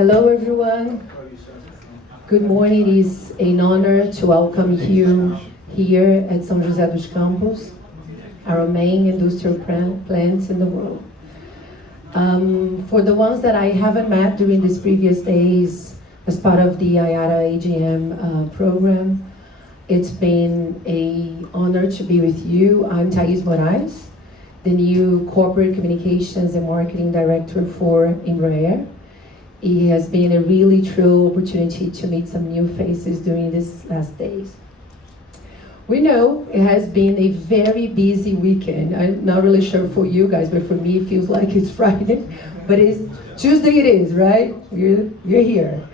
Hello, everyone. Good morning. It is an honor to welcome you here at São José dos Campos, our main industrial plants in the world. For the ones that I haven't met during these previous days as part of the IATA AGM program, it's been an honor to be with you. I'm Thais Moraes, the new Corporate Communications and Marketing Director for Embraer. It has been a really true opportunity to meet some new faces during these last days. We know it has been a very busy weekend. I'm not really sure for you guys, but for me it feels like it's Friday, but it's Tuesday it is, right? You're here.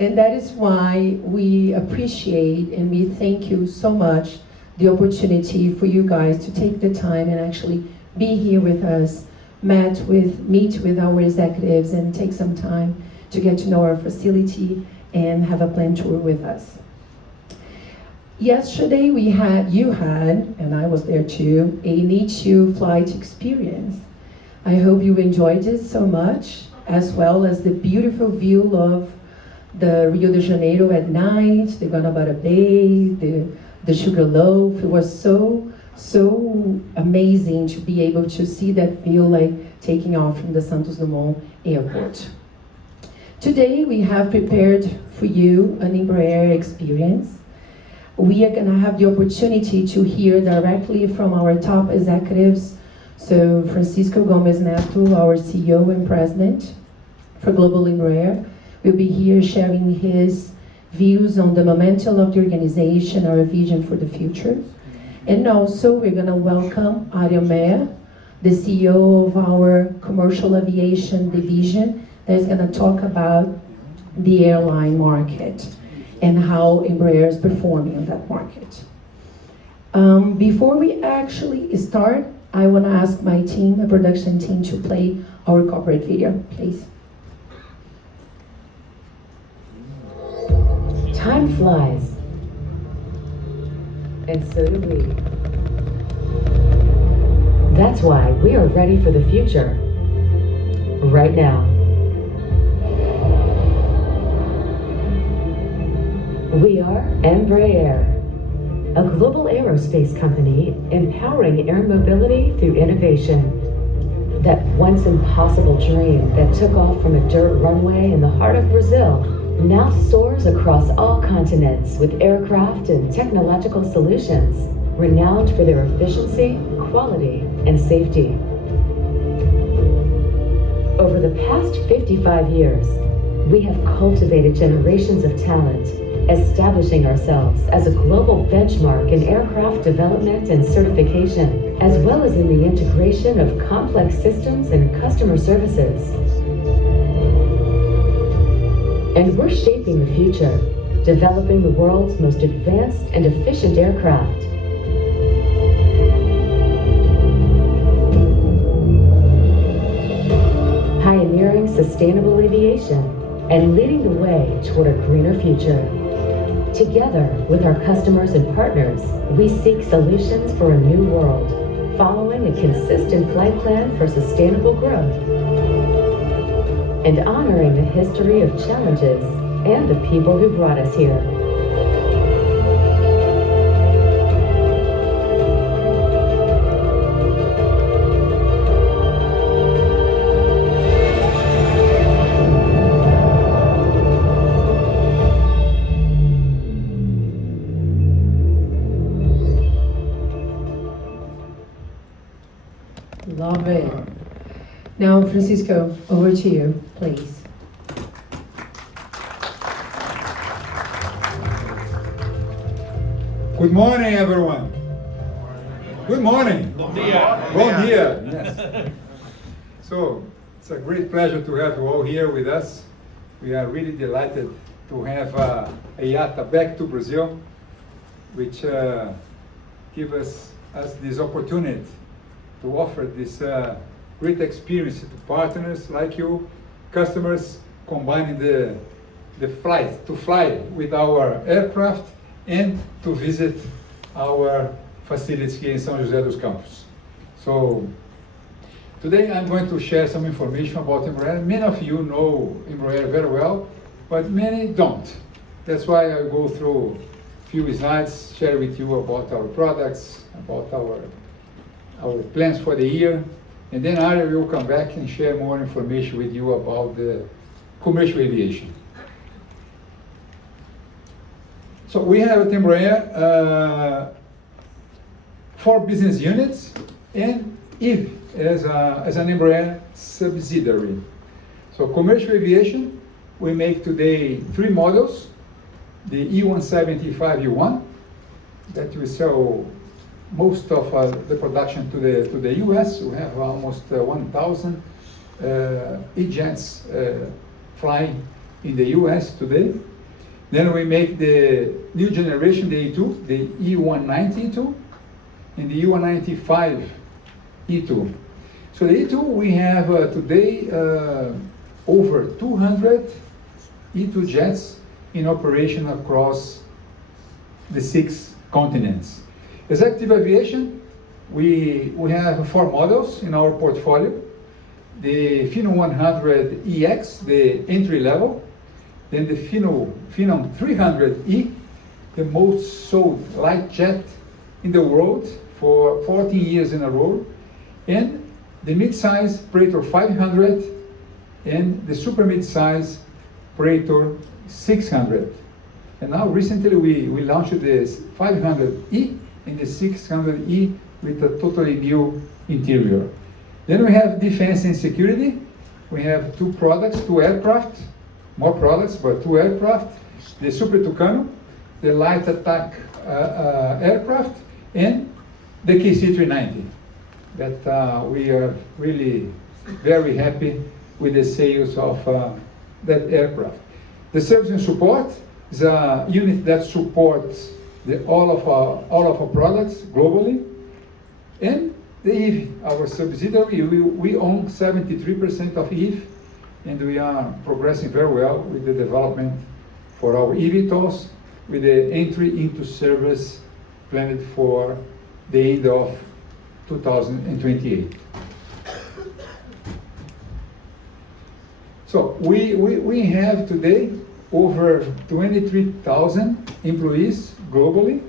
And that is why we appreciate and we thank you so much the opportunity for you guys to take the time and actually be here with us, meet with our executives and take some time to get to know our facility and have a planned tour with us. Yesterday you had, and I was there too, a NITU flight experience. I hope you enjoyed it so much, as well as the beautiful view of the Rio de Janeiro at night, the Guanabara Bay, the Sugarloaf. It was so amazing to be able to see that view like taking off from the Santos Dumont Airport. Today we have prepared for you an Embraer experience. We are going to have the opportunity to hear directly from our top executives. So Francisco Gomes Neto, our CEO and President for Global Embraer, will be here sharing his views on the momentum of the organization, our vision for the future. And also we're going to welcome Arjan, the CEO of our Commercial Aviation division, that is going to talk about the airline market and how Embraer is performing in that market. Before we actually start, I want to ask my team, my production team, to play our corporate video, please. Time flies, and so do we. That's why we are ready for the future, right now. We are Embraer, a global aerospace company empowering air mobility through innovation. That once impossible dream that took off from a dirt runway in the heart of Brazil now soars across all continents with aircraft and technological solutions renowned for their efficiency, quality, and safety. Over the past 55 years, we have cultivated generations of talent, establishing ourselves as a global benchmark in aircraft development and certification, as well as in the integration of complex systems and customer services. And we're shaping the future, developing the world's most advanced and efficient aircraft. Pioneering sustainable aviation and leading the way toward a greener future. Together with our customers and partners, we seek solutions for a new world, following a consistent flight plan for sustainable growth, and honoring the history of challenges and the people who brought us here. Love it. Now, Francisco, over to you, please. Good morning, everyone. Good morning. Bom dia. Bom dia. Yes. So, it's a great pleasure to have you all here with us. We are really delighted to have IATA back to Brazil, which gives us this opportunity to offer this great experience to partners like you, customers, combining the flight, to fly with our aircraft and to visit our facilities here in São José dos Campos. So Today I'm going to share some information about Embraer. Many of you know Embraer very well, but many don't. That's why I go through a few slides, share with you about our products, about our plans for the year, and then I will come back and share more information with you about the commercial aviation. So we have at Embraer 4 business units and EVE as an Embraer subsidiary. So commercial aviation, we make today 3 models. The E175-E1 that we sell most of the production to the US. We have almost 1,000 E-jets flying in the US today. Then we make the new generation, the E2, the E190 E2, and the E195 E2. So the E2, we have today over 200 E2 jets in operation across the 6 continents. Executive aviation, we have 4 models in our portfolio. The Phenom 100 EX, the entry level. Then the Phenom 300E, the most sold light jet in the world for 14 years in a row. And the mid-size Praetor 500 and the super mid-size Praetor 600. And now recently we launched this 500E and the 600E with a totally new interior. Then we have defense and security. We have 2 products, 2 aircraft, more products, but 2 aircraft. The Super Tucano, the light attack aircraft, and the KC-390. That we are really very happy with the sales of that aircraft. The service and support is a unit that supports all of our products globally. And the EVE, our subsidiary, we own 73% of EVE, and we are progressing very well with the development for our eVTOLs, with the entry into service planned for the end of 2028. So we have today over 23,000 employees globally.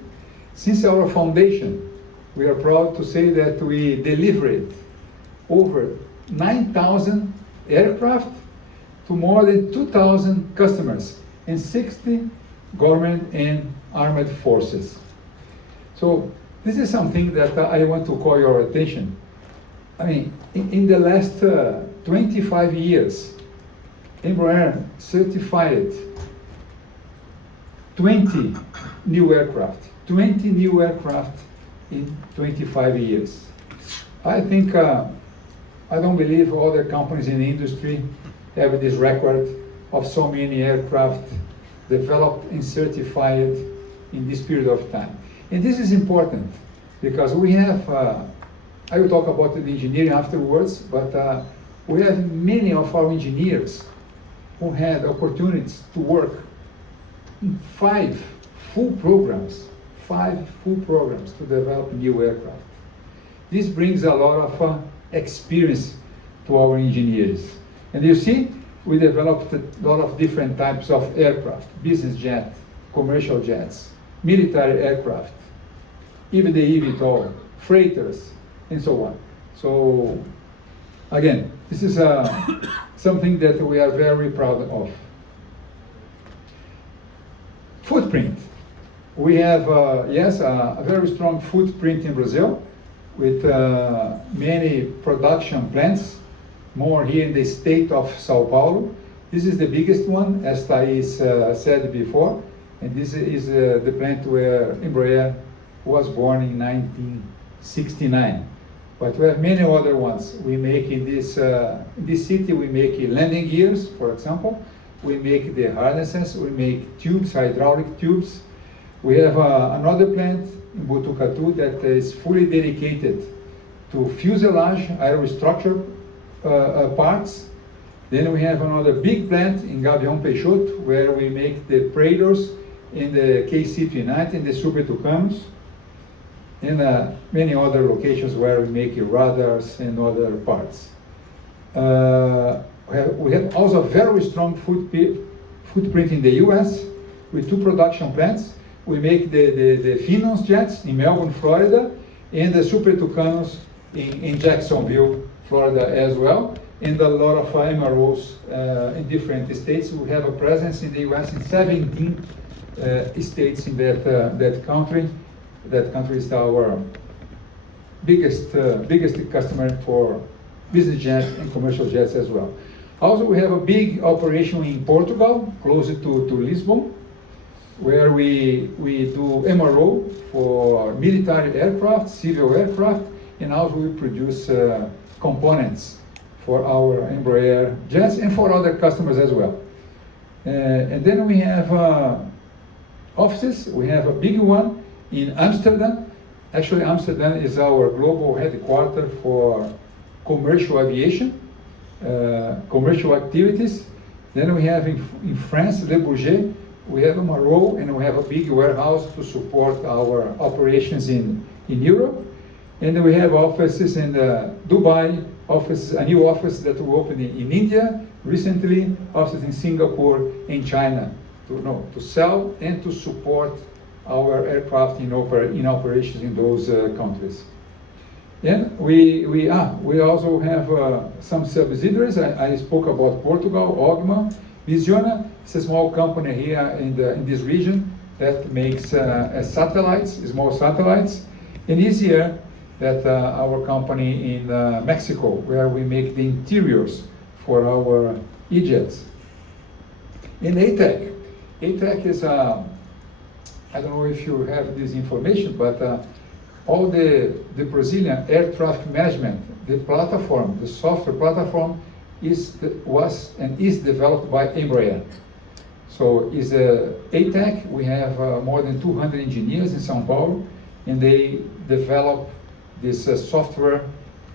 Since our foundation, we are proud to say that we delivered over 9,000 aircraft to more than 2,000 customers and 60 government and armed forces. So this is something that I want to call your attention. I mean, in the last 25 years, Embraer certified 20 new aircraft, 20 new aircraft in 25 years. I think, I don't believe other companies in the industry have this record of so many aircraft developed and certified in this period of time. And this is important because we have, I will talk about the engineering afterwards, but we have many of our engineers who had opportunities to work in 5 full programs to develop new aircraft. This brings a lot of experience to our engineers. And you see, we developed a lot of different types of aircraft, business jet, commercial jets, military aircraft, even the eVTOL, freighters, and so on. So again, this is something that we are very proud of. Footprint. We have, yes, a very strong footprint in Brazil with many production plants, more here in the state of Sao Paulo. This is the biggest one, as Thais said before, and this is the plant where Embraer was born in 1969. But we have many other ones. We make in this city, we make landing gears, for example. We make the harnesses, we make tubes, hydraulic tubes. We have another plant in Botucatu that is fully dedicated to fuselage aerostructure parts. Then we have another big plant in Gavião Peixoto where we make the Praetors and the KC-390 and the Super Tucanos. and many other locations where we make radars and other parts. We have also a very strong footprint in the US with 2 production plants. We make the Phenom jets in Melbourne, Florida, and the Super Tucanos in Jacksonville, Florida as well, and a lot of MROs in different states. We have a presence in the US in 17 states in that country. That country is our biggest customer for business jets and commercial jets as well. Also, we have a big operation in Portugal, close to Lisbon, where we do MRO for military aircraft, civil aircraft, and also we produce components for our Embraer jets and for other customers as well. And then we have offices. We have a big one in Amsterdam. Actually, Amsterdam is our global headquarters for commercial aviation, commercial activities. Then we have in France, Le Bourget, we have a MRO, and we have a big warehouse to support our operations in Europe. And then we have offices in Dubai, a new office that we opened in India recently, offices in Singapore and China to sell and to support our aircraft in operations in those countries. And we also have some subsidiaries. I spoke about Portugal, Ogma, Visiona. It's a small company here in this region that makes satellites, small satellites. And this year, that our company in Mexico, where we make the interiors for our E-jets. In ATEC, ATEC is I don't know if you have this information, but all the Brazilian air traffic management, the platform, the software platform was and is developed by Embraer. So is ATEC, we have more than 200 engineers in São Paulo, and they develop this software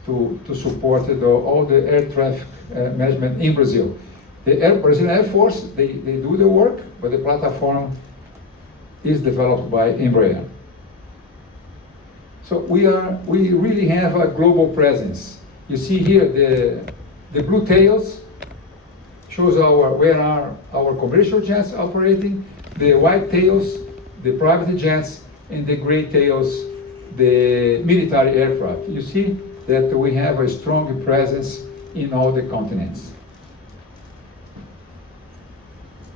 to support all the air traffic management in Brazil. The Brazilian Air Force, they do the work, but the platform is developed by Embraer. So we really have a global presence. You see here the blue tails shows where are our commercial jets operating, the white tails, the private jets, and the gray tails, the military aircraft. You see that we have a strong presence in all the continents.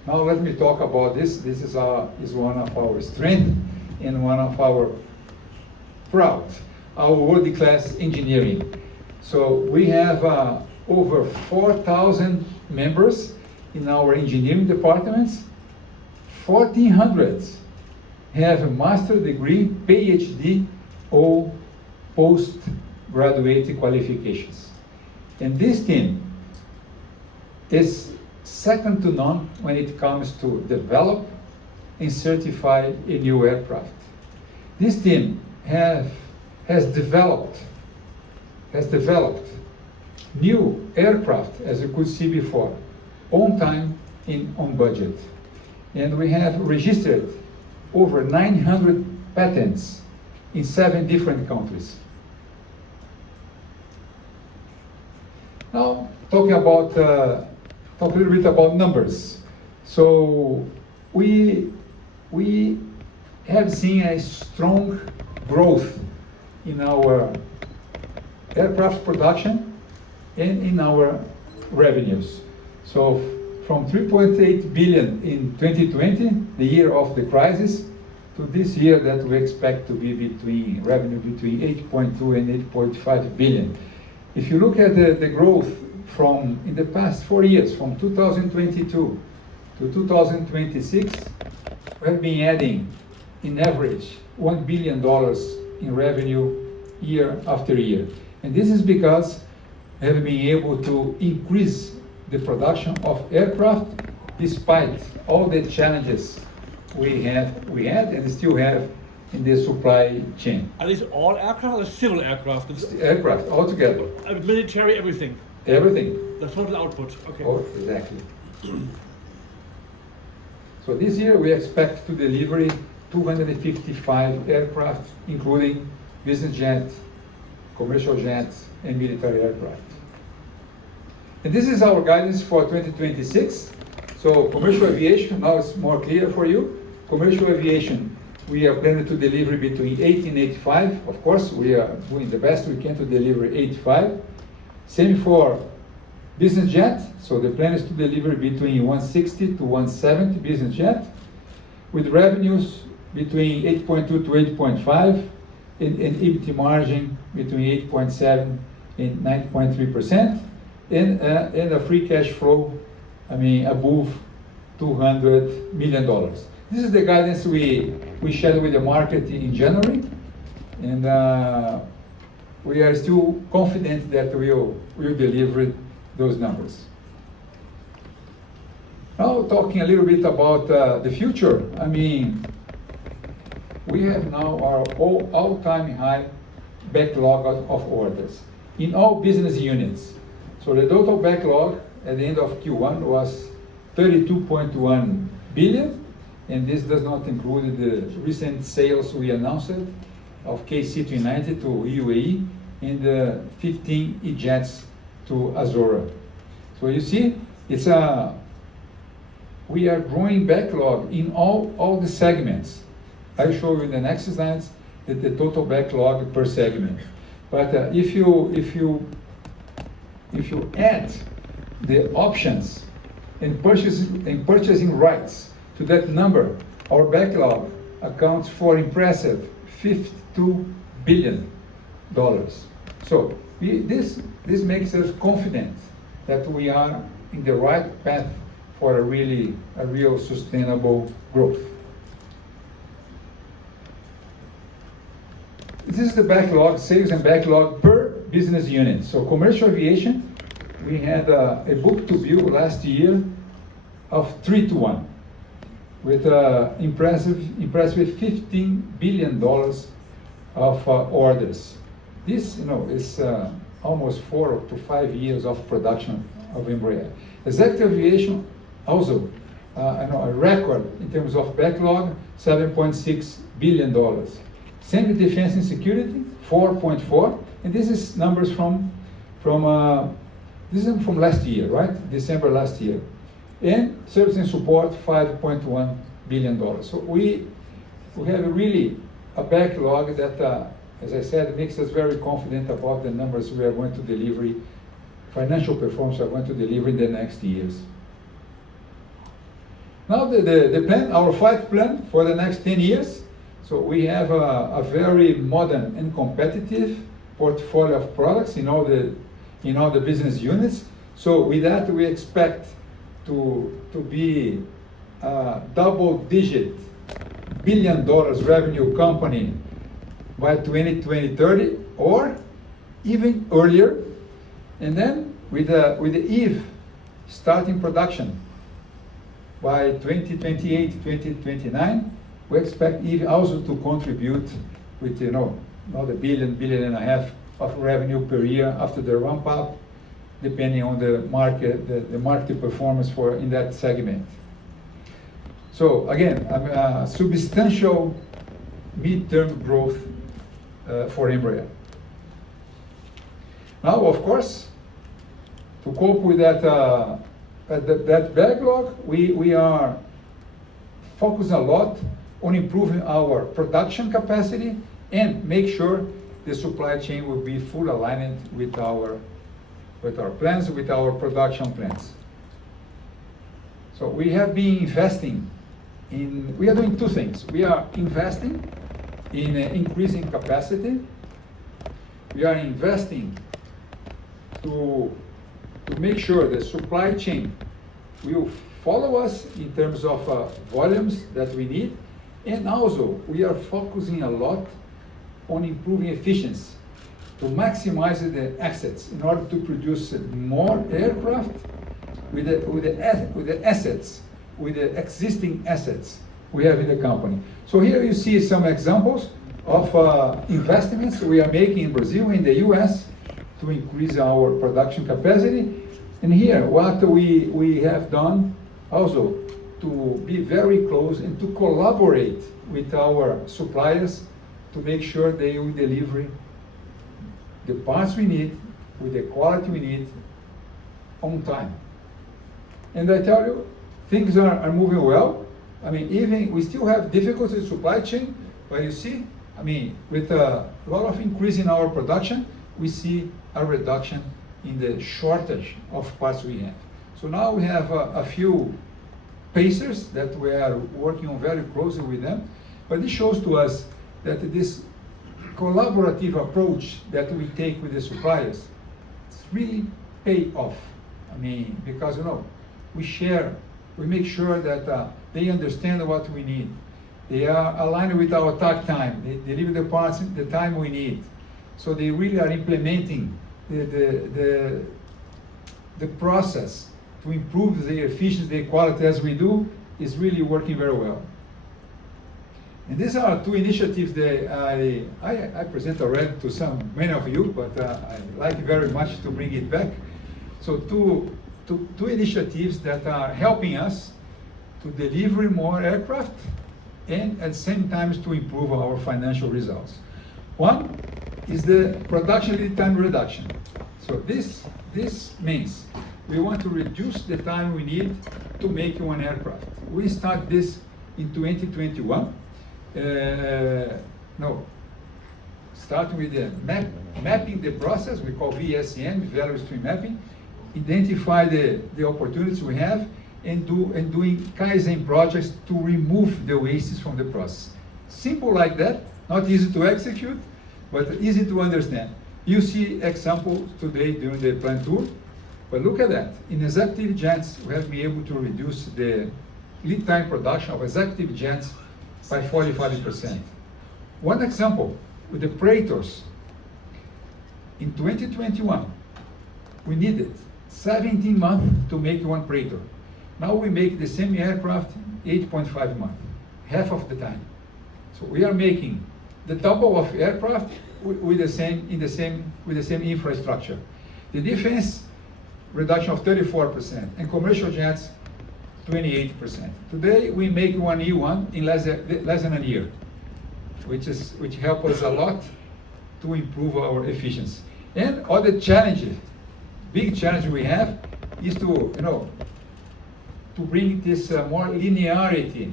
Now let me talk about this. This is one of our strengths and one of our proud, our world-class engineering. So we have over 4,000 members in our engineering departments. 1,400 have a master degree, PhD, or postgraduate qualifications. And this team is second to none when it comes to develop and certify a new aircraft. This team has developed new aircraft, as you could see before, on time and on budget. And we have registered over 900 patents in 7 different countries. Now, talk a little bit about numbers. So we have seen a strong growth in our aircraft production and in our revenues. So from 3.8 billion in 2020, the year of the crisis, to this year that we expect to be revenue between 8.2 and 8.5 billion. If you look at the growth from in the past 4 years, from 2022 to 2026, we have been adding, in average, $1 billion in revenue year after year. And this is because we have been able to increase the production of aircraft despite all the challenges we had and still have in the supply chain. Are these all aircraft or civil aircraft? Aircraft, altogether. Military, everything? Everything. The total output, okay. Oh, exactly. So this year we expect to deliver 255 aircraft, including business jet, commercial jets, and military aircraft. And this is our guidance for 2026. So commercial aviation, now it's more clear for you. Commercial aviation, we are planning to deliver between 80 and 85. Of course, we are doing the best we can to deliver 85. Same for business jet. So the plan is to deliver between 160 to 170 business jet, with revenues between 8.2 to 8.5, and EBIT margin between 8.7 and 9.3%, and a free cash flow, above $200 million. This is the guidance we shared with the market in January, and we are still confident that we'll deliver those numbers. Now talking a little bit about the future, we have now our all-time high backlog of orders in all business units. So the total backlog at the end of Q1 was 32.1 billion, and this does not include the recent sales we announced of KC-390 to UAE and the 15 E-Jets to Azora. So you see, we are growing backlog in all the segments. I'll show you in the next slides the total backlog per segment. But if you add the options and purchasing rights to that number, our backlog accounts for impressive $52 billion. So this makes us confident that we are in the right path for a real sustainable growth. This is the backlog, sales and backlog per business unit. So commercial aviation, we had a book-to-bill last year of 3-1, with impressive $15 billion of orders. This, is almost 4 to 5 years of production of Embraer. Executive aviation also, a record in terms of backlog, $7.6 billion. Same with defense and security, 4.4, and this is numbers from last year, right? December last year. And service and support, $5.1 billion. So we have really a backlog that, as I said, makes us very confident about the numbers we are going to deliver, financial performance we are going to deliver in the next years. Now the plan, our flight plan for the next 10 years. So we have a very modern and competitive portfolio of products in all the business units. So with that, we expect to be a double-digit billion-dollar revenue company by 2030 or even earlier. And then with the Eve starting production by 2028, 2029, we expect Eve also to contribute with another billion and a half of revenue per year after the ramp up, depending on the market, the market performance in that segment. So again, a substantial mid-term growth for Embraer. Now, of course, to cope with that backlog, we are focusing a lot on improving our production capacity and make sure the supply chain will be full alignment with our plans, with our production plans. So we have been investing we are doing two things. We are investing in increasing capacity. We are investing to make sure the supply chain will follow us in terms of volumes that we need. And also, we are focusing a lot on improving efficiency to maximize the assets in order to produce more aircraft with the existing assets we have in the company. So here you see some examples of investments we are making in Brazil, in the US, to increase our production capacity. And here, what we have done also to be very close and to collaborate with our suppliers to make sure they will deliver the parts we need with the quality we need on time. And I tell you, things are moving well. I mean, even we still have difficulties in supply chain, but you see, I mean, with a lot of increase in our production, we see a reduction in the shortage of parts we have. So now we have a few pacers that we are working on very closely with them, but this shows to us that this collaborative approach that we take with the suppliers really pay off. I mean, because we share, we make sure that they understand what we need. They are aligned with our takt time. They deliver the parts in the time we need. So they really are implementing the process to improve the efficiency, the quality as we do, is really working very well. And these are two initiatives that I present already to many of you, but I like very much to bring it back. So two initiatives that are helping us to deliver more aircraft and at the same time to improve our financial results. One is the production lead time reduction. So this means we want to reduce the time we need to make one aircraft. We start this in 2021. Starting with the mapping the process, we call VSM, Value Stream Mapping, identify the opportunities we have, and doing Kaizen projects to remove the wastes from the process. Simple like that, not easy to execute, but easy to understand. You see examples today during the plant tour, but look at that. In executive jets, we have been able to reduce the lead time production of executive jets by 45%. One example, with the Praetors, in 2021, we needed 17 months to make one Praetor. Now we make the same aircraft 8.5 months, half of the time. So we are making the double of aircraft with the same infrastructure. The defense reduction of 34%, and commercial jets 28%. Today we make one E1 in less than a year, which helps us a lot to improve our efficiency. And other challenges, big challenge we have is to bring this more linearity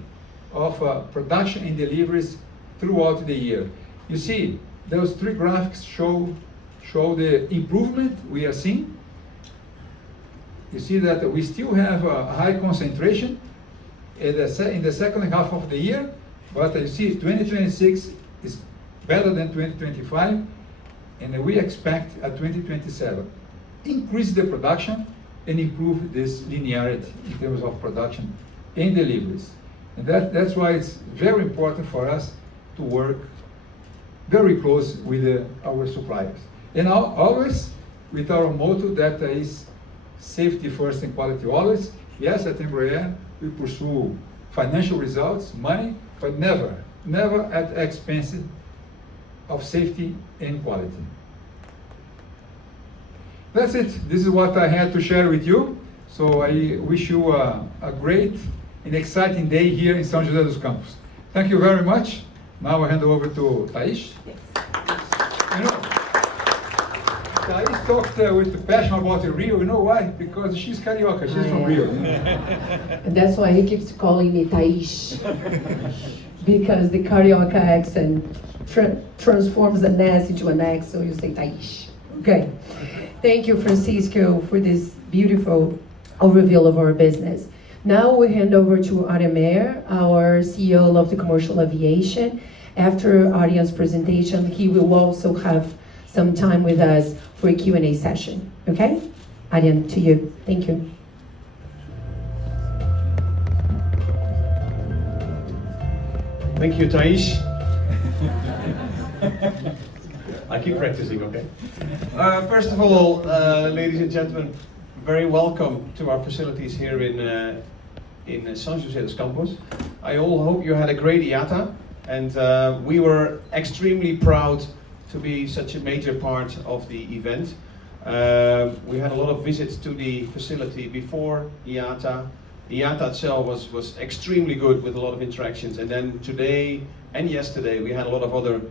of production and deliveries throughout the year. You see, those three graphics show the improvement we are seeing. You see that we still have a high concentration in the second half of the year, but you see 2026 is better than 2025, and we expect at 2027 increase the production and improve this linearity in terms of production and deliveries. And that's why it's very important for us to work very close with our suppliers. And always with our motto that is safety first and quality always. Yes, at Embraer, we pursue financial results, money, but never at the expense of safety and quality. That's it. This is what I had to share with you. So I wish you a great and exciting day here in São José dos Campos. Thank you very much. Now I hand over to Thais. Yes. Thais talked with passion about Rio. You know why? Because she's Carioca. She's from Rio. And that's why he keeps calling me Thais. Because the Carioca accent transforms an S into an X, so you say Thais. Okay. Thank you, Francisco, for this beautiful overview of our business. Now we hand over to Arjan Meijer, our CEO of the Commercial Aviation. After Arjan's presentation, he will also have some time with us for a Q&A session. Okay? Arjan, to you. Thank you. Thank you, Thais. I keep practicing, okay? First of all, ladies and gentlemen, very welcome to our facilities here in São José dos Campos. I all hope you had a great IATA, and we were extremely proud to be such a major part of the event. We had a lot of visits to the facility before IATA. The IATA itself was extremely good with a lot of interactions, and then today and yesterday we had a lot of other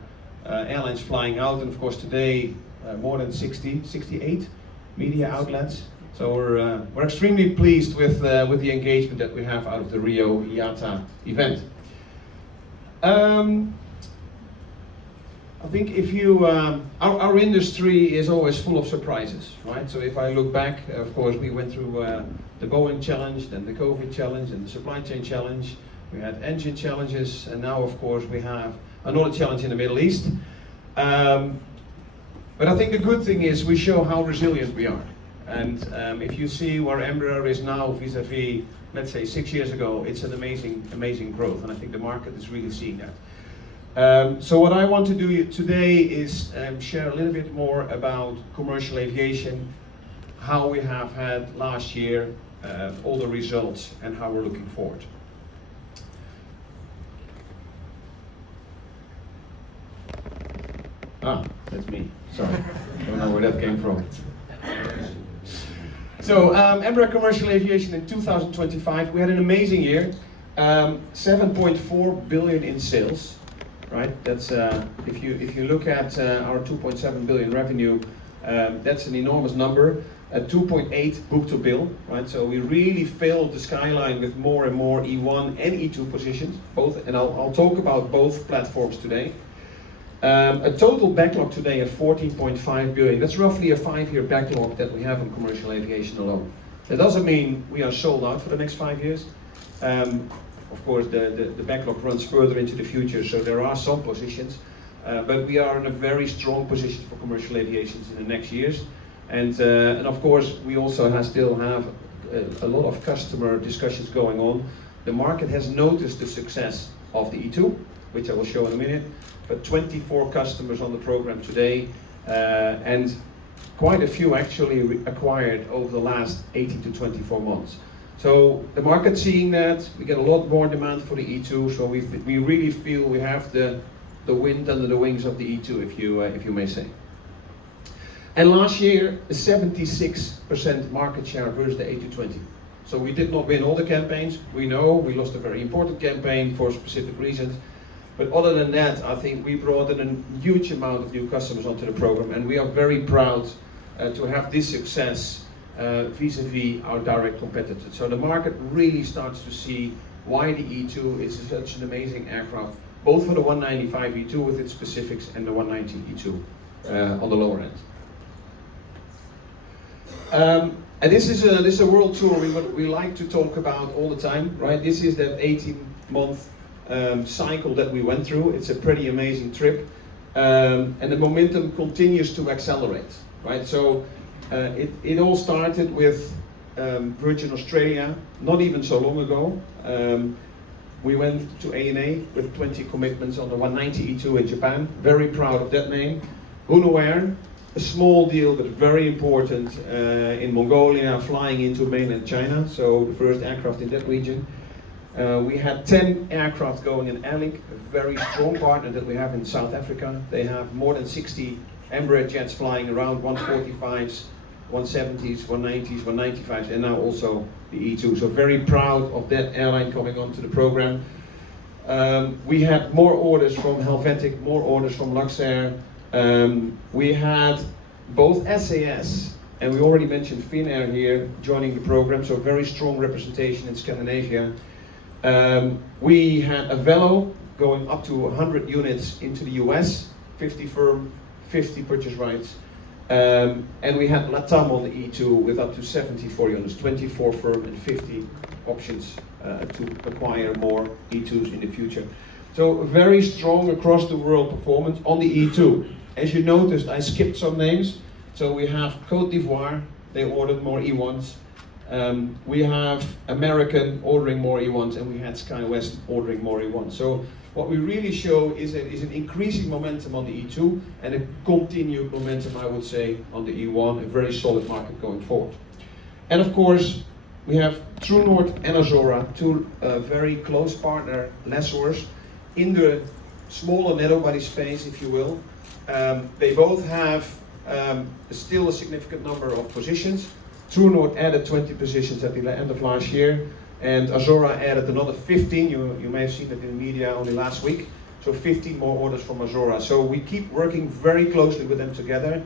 airlines flying out, and of course today more than 68 media outlets. So we're extremely pleased with the engagement that we have out of the Rio IATA event. I think if you, our industry is always full of surprises, right? So if I look back, of course, we went through the Boeing challenge, then the COVID challenge, and the supply chain challenge. We had engine challenges, and now, of course, we have another challenge in the Middle East. But I think the good thing is we show how resilient we are. And if you see where Embraer is now vis-a-vis, let's say, 6 years ago, it's an amazing growth, and I think the market is really seeing that. So what I want to do today is share a little bit more about commercial aviation, how we have had last year, all the results, and how we're looking forward. Ah, that's me. Sorry, I don't know where that came from. So, Embraer Commercial Aviation in 2025, we had an amazing year. 7.4 billion in sales. Right, that's if you look at our 2.7 billion revenue, that's an enormous number. 2.8 book-to-bill, right? So we really filled the skyline with more and more E1 and E2 positions, both, and I'll talk about both platforms today. A total backlog today of 14.5 billion. That's roughly a 5-year backlog that we have in commercial aviation alone. That doesn't mean we are sold out for the next 5 years. Of course, the backlog runs further into the future, so there are some positions, but we are in a very strong position for commercial aviation in the next years. And of course, we also still have a lot of customer discussions going on. The market has noticed the success of the E2, which I will show in a minute, but 24 customers on the program today, and quite a few actually acquired over the last 18 to 24 months. So the market's seeing that, we get a lot more demand for the E2, so we really feel we have the wind under the wings of the E2, if you may say. And last year, a 76% market share versus the A220. So we did not win all the campaigns. We know we lost a very important campaign for specific reasons. But other than that, I think we brought in a huge amount of new customers onto the program, and we are very proud to have this success vis-a-vis our direct competitors. So the market really starts to see why the E2 is such an amazing aircraft, both for the 195 E2 with its specifics and the 190 E2 on the lower end. And this is a world tour we like to talk about all the time, right? This is that 18-month cycle that we went through. It's a pretty amazing trip, and the momentum continues to accelerate, right? So it all started with Virgin Australia, not even so long ago. We went to ANA with 20 commitments on the 190 E2 in Japan. Very proud of that name. Embraer, a small deal but very important in Mongolia, flying into mainland China, so the first aircraft in that region. We had 10 aircraft going in Airlink, a very strong partner that we have in South Africa. They have more than 60 Embraer jets flying around, 145s, 170s, 190s, 195s, and now also the E2. So very proud of that airline coming onto the program. We had more orders from Helvetic, more orders from Luxair. We had both SAS, and we already mentioned Finnair here, joining the program, so very strong representation in Scandinavia. We had Avelo going up to 100 units into the US, 50 firm, 50 purchase rights. And we had LATAM on the E2 with up to 74 units, 24 firm and 50 options to acquire more E2s in the future. So very strong across the world performance on the E2. As you noticed, I skipped some names. So we have Côte d'Ivoire, they ordered more E1s. We have American ordering more E1s, and we had SkyWest ordering more E1s. So what we really show is an increasing momentum on the E2 and a continued momentum, I would say, on the E1, a very solid market going forward. And of course, we have True North and Azora, two very close partner lessors in the smaller narrow body space, if you will. They both have still a significant number of positions. True North added 20 positions at the end of last year, and Azora added another 15. You may have seen it in the media only last week. so 15 more orders from Azora. So we keep working very closely with them together.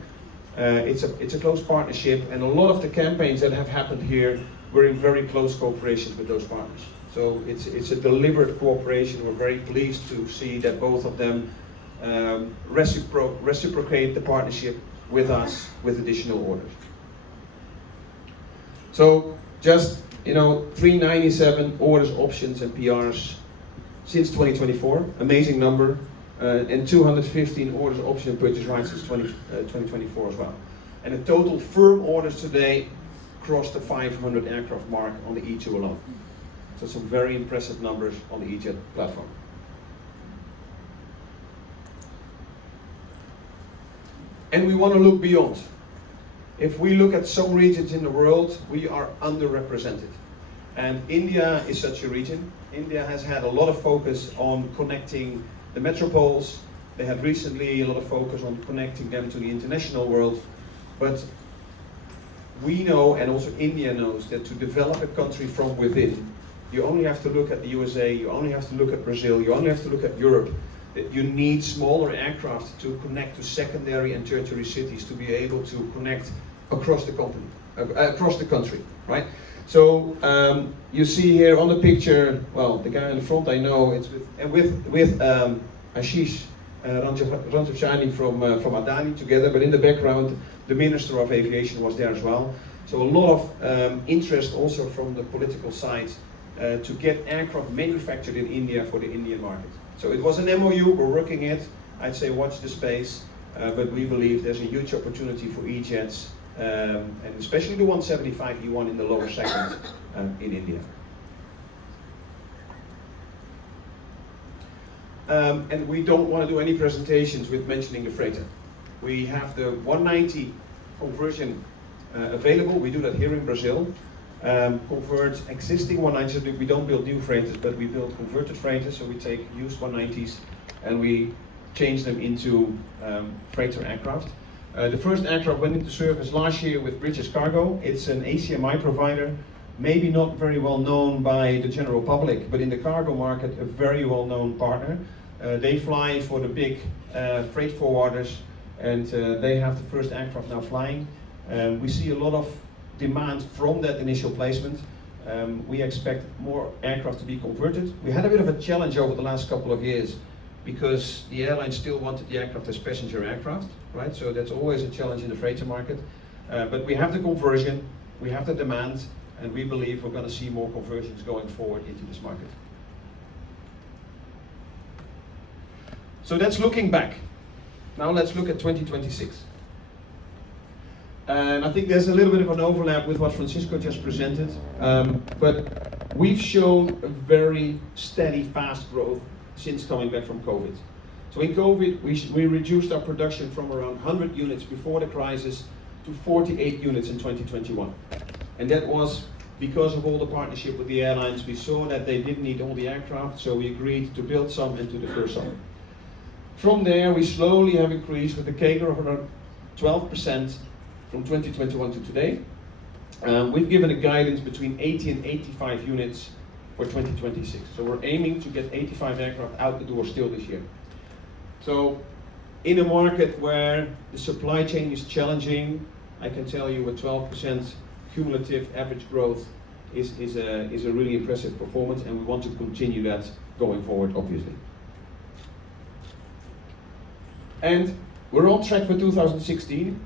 It's a close partnership, and a lot of the campaigns that have happened here were in very close cooperation with those partners. So it's a deliberate cooperation. We're very pleased to see that both of them reciprocate the partnership with us with additional orders. So just 397 orders, options, and PRs since 2024, amazing number, and 215 orders, options, and purchase rights since 2024 as well. And the total firm orders today crossed the 500 aircraft mark on the E2 alone. So some very impressive numbers on the E-Jet platform. And we want to look beyond. If we look at some regions in the world, we are underrepresented. And India is such a region. India has had a lot of focus on connecting the metropoles. They had recently a lot of focus on connecting them to the international world. But we know, and also India knows, that to develop a country from within, you only have to look at the USA, you only have to look at Brazil, you only have to look at Europe. That you need smaller aircraft to connect to secondary and tertiary cities to be able to connect across the country, right? So you see here on the picture, well, the guy in the front I know, it's with Ashish Ranjavshani from Adani together, but in the background the Minister of Aviation was there as well. So a lot of interest also from the political side to get aircraft manufactured in India for the Indian market. So it was an MOU, we're working it. I'd say watch the space, but we believe there's a huge opportunity for E-Jets, and especially the 175 E1 in the lower segment in India. And we don't want to do any presentations with mentioning the freighter. We have the 190 conversion available. We do that here in Brazil. Convert existing 190s. We don't build new freighters, but we build converted freighters. So we take used 190s and we change them into freighter aircraft. The first aircraft went into service last year with British Cargo. It's an ACMI provider, maybe not very well known by the general public, but in the cargo market, a very well known partner. They fly for the big freight forwarders, and they have the first aircraft now flying. We see a lot of demand from that initial placement. We expect more aircraft to be converted. We had a bit of a challenge over the last couple of years because the airline still wanted the aircraft as passenger aircraft, right? So that's always a challenge in the freighter market. But we have the conversion, we have the demand, and we believe we're going to see more conversions going forward into this market. So that's looking back. Now let's look at 2026. And I think there's a little bit of an overlap with what Francisco just presented, but we've shown a very steady, fast growth since coming back from COVID. So in COVID, we reduced our production from around 100 units before the crisis to 48 units in 2021. And that was because of all the partnership with the airlines. We saw that they didn't need all the aircraft, so we agreed to build some and to defer some. From there, we slowly have increased with a CAGR of around 12% from 2021 to today. We've given a guidance between 80 and 85 units for 2026. So we're aiming to get 85 aircraft out the door still this year. So in a market where the supply chain is challenging, I can tell you a 12% cumulative average growth is a really impressive performance, and we want to continue that going forward, obviously. And we're on track for 2016.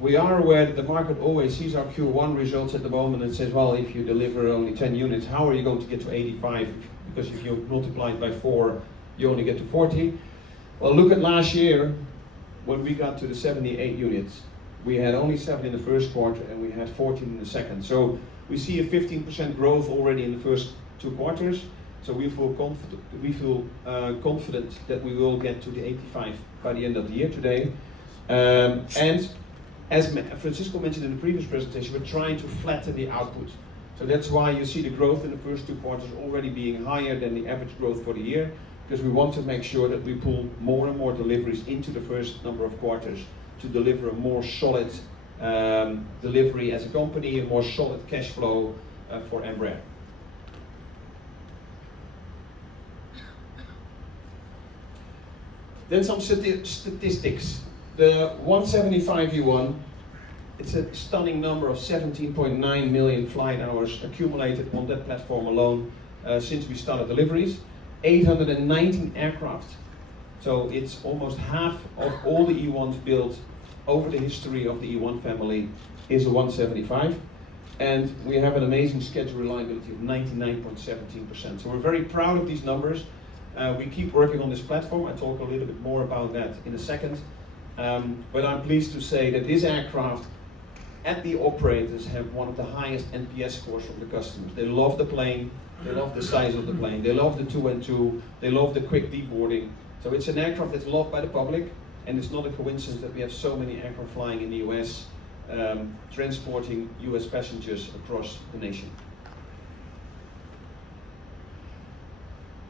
We are aware that the market always sees our Q1 results at the moment and says, well, if you deliver only 10 units, how are you going to get to 85? Because if you multiply it by 4, you only get to 40. Well, look at last year when we got to the 78 units. We had only 7 in the first quarter and we had 14 in the second. So we see a 15% growth already in the first 2 quarters. So we feel confident that we will get to the 85 by the end of the year today. And as Francisco mentioned in the previous presentation, we're trying to flatten the output. So that's why you see the growth in the first 2 quarters already being higher than the average growth for the year, because we want to make sure that we pull more and more deliveries into the first number of quarters to deliver a more solid delivery as a company, a more solid cash flow for Embraer. Then some statistics. The 175 E1, it's a stunning number of 17.9 million flight hours accumulated on that platform alone since we started deliveries. 819 aircraft. So it's almost half of all the E1s built over the history of the E1 family is a 175. And we have an amazing schedule reliability of 99.17%. So we're very proud of these numbers. We keep working on this platform. I'll talk a little bit more about that in a second. But I'm pleased to say that this aircraft at the operators have one of the highest NPS scores from the customers. They love the plane, they love the size of the plane, they love the 2-and-2, they love the quick deboarding. So it's an aircraft that's loved by the public, and it's not a coincidence that we have so many aircraft flying in the US, transporting US passengers across the nation.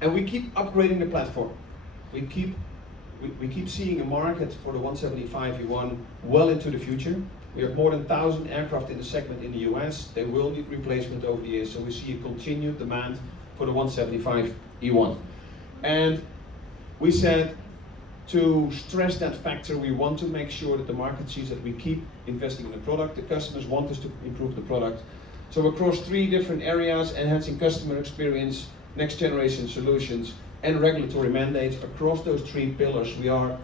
And we keep upgrading the platform. We keep seeing a market for the 175 E1 well into the future. We have more than 1,000 aircraft in the segment in the US. They will need replacement over the years, so we see a continued demand for the 175 E1. And we said, to stress that factor, we want to make sure that the market sees that we keep investing in the product. The customers want us to improve the product. So across 3 different areas, enhancing customer experience, next generation solutions, and regulatory mandates, across those 3 pillars, we are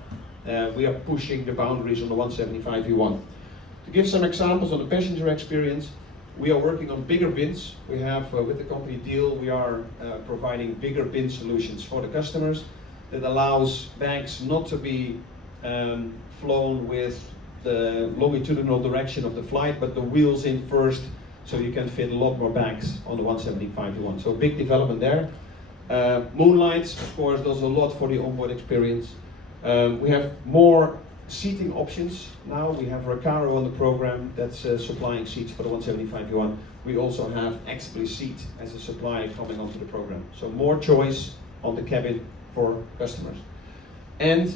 pushing the boundaries on the 175 E1. To give some examples on the passenger experience, we are working on bigger bins. We have, with the company Deal, we are providing bigger bin solutions for the customers that allows bags not to be flown with the longitudinal direction of the flight, but the wheels in first, so you can fit a lot more bags on the 175 E1. So big development there. Moonlights, of course, does a lot for the onboard experience. We have more seating options now. We have Recaro on the program that's supplying seats for the 175 E1. We also have Explicit as a supplier coming onto the program. So more choice on the cabin for customers. And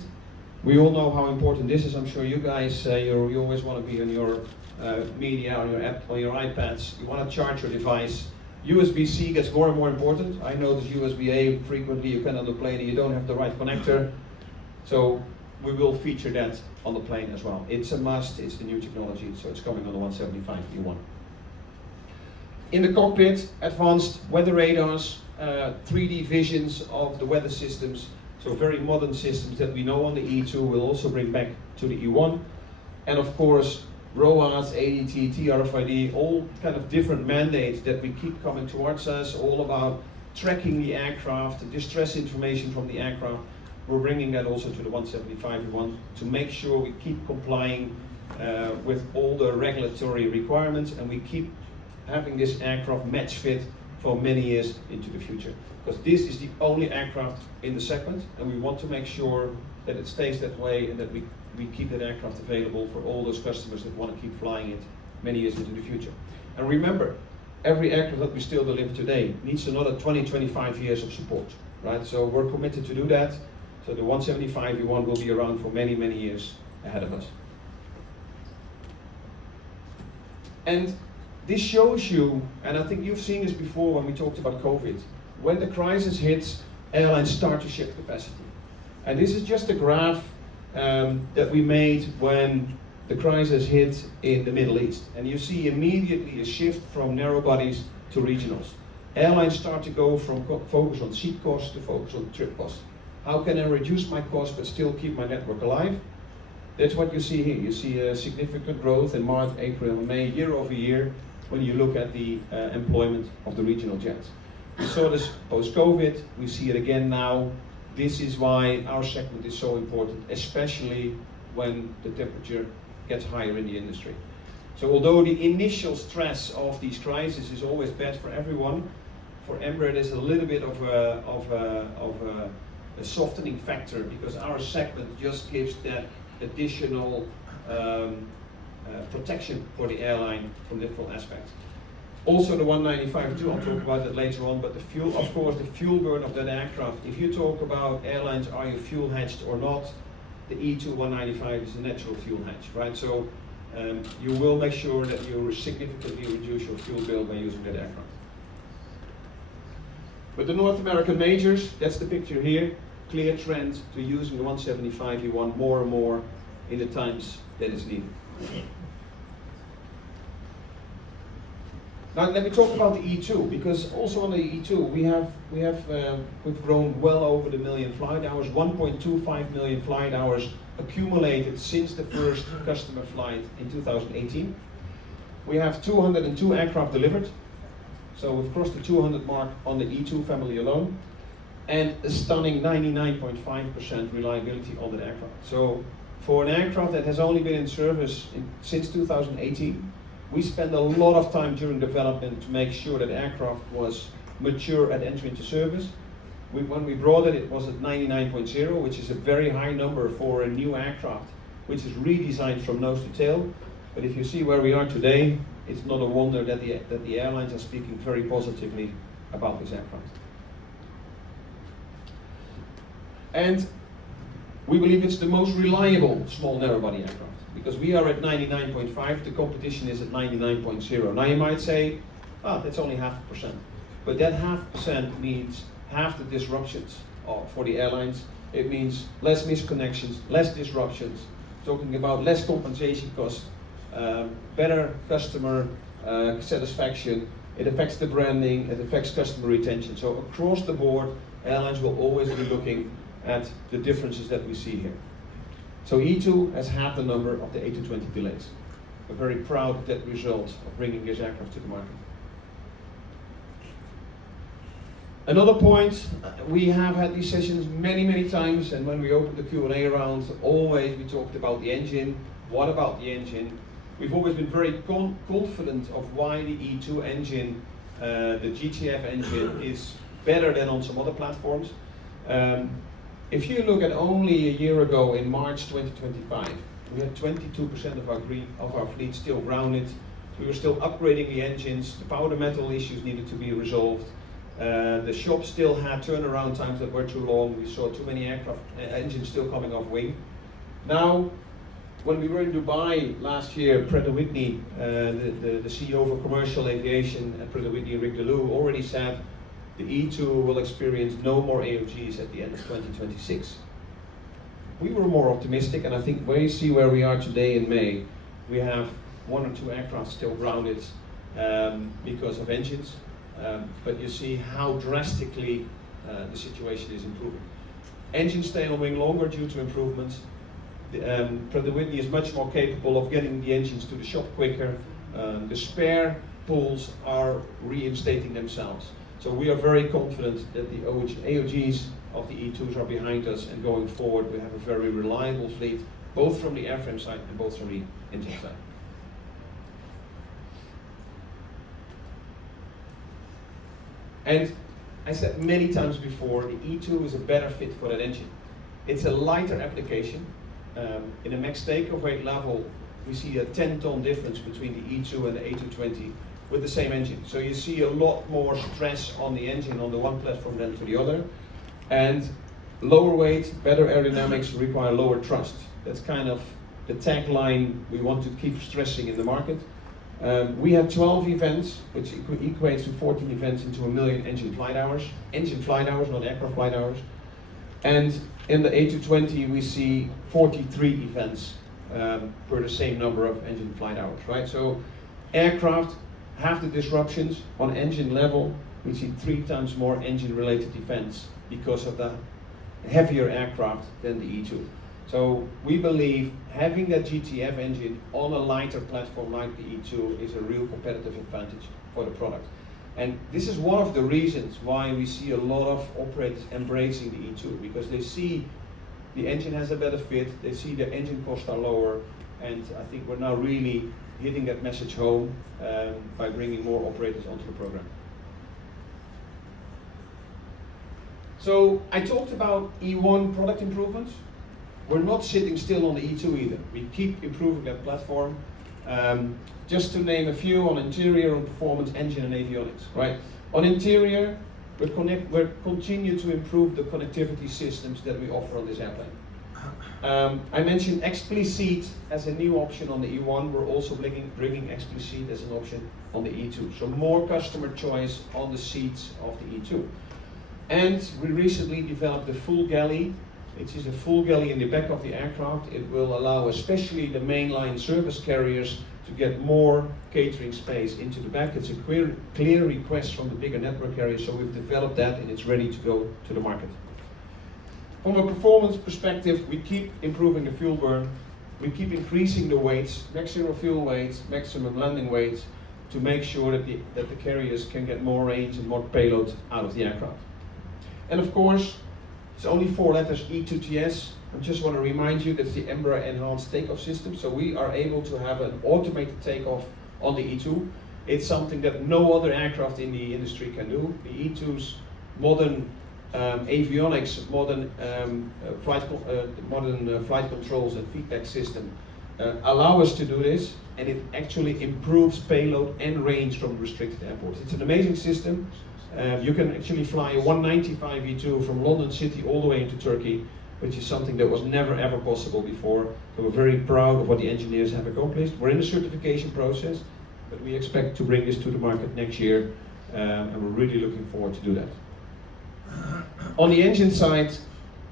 we all know how important this is. I'm sure you guys, you always want to be on your media, on your app, on your iPads. You want to charge your device. USB-C gets more and more important. I notice USB-A frequently. You can on the plane and you don't have the right connector. So we will feature that on the plane as well. It's a must, it's the new technology, so it's coming on the 175 E1. In the cockpit, advanced weather radars, 3D visions of the weather systems, so very modern systems that we know on the E2 will also bring back to the E1. And of course, ROAS, ADT, TRFID, all kind of different mandates that we keep coming towards us, all about tracking the aircraft, the distress information from the aircraft. We're bringing that also to the 175 E1 to make sure we keep complying with all the regulatory requirements, and we keep having this aircraft match fit for many years into the future. Because this is the only aircraft in the segment, and we want to make sure that it stays that way and that we keep that aircraft available for all those customers that want to keep flying it many years into the future. And remember, every aircraft that we still deliver today needs another 20-25 years of support, right? So we're committed to do that. So the 175 E1 will be around for many, many years ahead of us. And this shows you, and I think you've seen this before when we talked about COVID, when the crisis hits, airlines start to shift capacity. And this is just a graph that we made when the crisis hit in the Middle East. And you see immediately a shift from narrow bodies to regionals. Airlines start to go from focus on seat costs to focus on trip costs. How can I reduce my cost but still keep my network alive? That's what you see here. You see a significant growth in March, April, and May, year over year, when you look at the employment of the regional jets. We saw this post-COVID, we see it again now. This is why our segment is so important, especially when the temperature gets higher in the industry. So although the initial stress of these crises is always bad for everyone, for Embraer there's a little bit of a softening factor, because our segment just gives that additional protection for the airline from different aspects. Also the 195 too, I'll talk about that later on, but the fuel, of course, the fuel burn of that aircraft. If you talk about airlines, are you fuel hedged or not? The E2 195 is a natural fuel hedge, right? So you will make sure that you significantly reduce your fuel bill by using that aircraft. But the North American majors, that's the picture here. clear trend to using the 175 E1 more and more in the times that is needed. Now let me talk about the E2, because also on the E2 we've grown well over the million flight hours, 1.25 million flight hours accumulated since the first customer flight in 2018. We have 202 aircraft delivered, so we've crossed the 200 mark on the E2 family alone, and a stunning 99.5% reliability on the aircraft. So for an aircraft that has only been in service since 2018, we spent a lot of time during development to make sure that aircraft was mature at entry into service. When we brought it, it was at 99.0, which is a very high number for a new aircraft, which is redesigned from nose to tail. But if you see where we are today, it's not a wonder that the airlines are speaking very positively about this aircraft. And we believe it's the most reliable small narrow-body aircraft, because we are at 99.5, the competition is at 99.0. Now you might say, that's only 0.5%. But that 0.5% means half the disruptions for the airlines. It means less misconnections, less disruptions, talking about less compensation costs, better customer satisfaction. It affects the branding, it affects customer retention. So across the board, airlines will always be looking at the differences that we see here. So E2 has half the number of the A220 delays. We're very proud of that result of bringing this aircraft to the market. Another point, we have had these sessions many times, and when we opened the Q&A round, always we talked about the engine. What about the engine? We've always been very confident of why the E2 engine, the GTF engine, is better than on some other platforms. If you look at only a year ago, in March 2025, we had 22% of our fleet still grounded. We were still upgrading the engines. The powder metal issues needed to be resolved. The shop still had turnaround times that were too long. We saw too many aircraft engines still coming off wing. Now, when we were in Dubai last year, Pratt & Whitney, the CEO of Commercial Aviation at Pratt & Whitney, Rick DeLue, already said the E2 will experience no more AOGs at the end of 2026. We were more optimistic, and I think when you see where we are today in May, we have 1 or 2 aircraft still grounded because of engines, but you see how drastically the situation is improving. Engines stay on wing longer due to improvements. Pratt & Whitney is much more capable of getting the engines to the shop quicker. The spare pools are reinstating themselves. So we are very confident that the AOGs of the E2s are behind us, and going forward we have a very reliable fleet, both from the airframe side and both from the engine side. And I said many times before, the E2 is a better fit for that engine. It's a lighter application. In a max takeoff weight level, we see a 10-ton difference between the E2 and the A220 with the same engine. So you see a lot more stress on the engine on the one platform than to the other. And lower weight, better aerodynamics require lower thrust. That's kind of the tagline we want to keep stressing in the market. We have 12 events, which equates to 14 events into 1 million engine flight hours. Engine flight hours, not aircraft flight hours. And in the A220 we see 43 events per the same number of engine flight hours, right? So aircraft have the disruptions. On engine level, we see 3 times more engine related events because of the heavier aircraft than the E2. So we believe having that GTF engine on a lighter platform like the E2 is a real competitive advantage for the product. And this is one of the reasons why we see a lot of operators embracing the E2, because they see the engine has a better fit, they see the engine costs are lower, and I think we're now really hitting that message home by bringing more operators onto the program. So I talked about E1 product improvements. We're not sitting still on the E2 either. We keep improving that platform. Just to name a few, on interior, on performance, engine and avionics, right? On interior, we're continue to improve the connectivity systems that we offer on this airplane. I mentioned Explicit as a new option on the E1. We're also bringing Explicit as an option on the E2. So more customer choice on the seats of the E2. And we recently developed a full galley. It is a full galley in the back of the aircraft. It will allow especially the mainline service carriers to get more catering space into the back. It's a clear request from the bigger network carriers, so we've developed that and it's ready to go to the market. From a performance perspective, we keep improving the fuel burn. We keep increasing the weights, maximum fuel weights, maximum landing weights, to make sure that the carriers can get more range and more payload out of the aircraft. And of course, it's only 4 letters, E2TS. I just want to remind you that's the Embraer Enhanced Takeoff System. So we are able to have an automated takeoff on the E2. It's something that no other aircraft in the industry can do. The E2's modern avionics, modern flight controls and feedback system allow us to do this, and it actually improves payload and range from restricted airports. It's an amazing system. You can actually fly a 195 E2 from London City all the way into Turkey, which is something that was never ever possible before. So we're very proud of what the engineers have accomplished. We're in the certification process, but we expect to bring this to the market next year, and we're really looking forward to do that. On the engine side,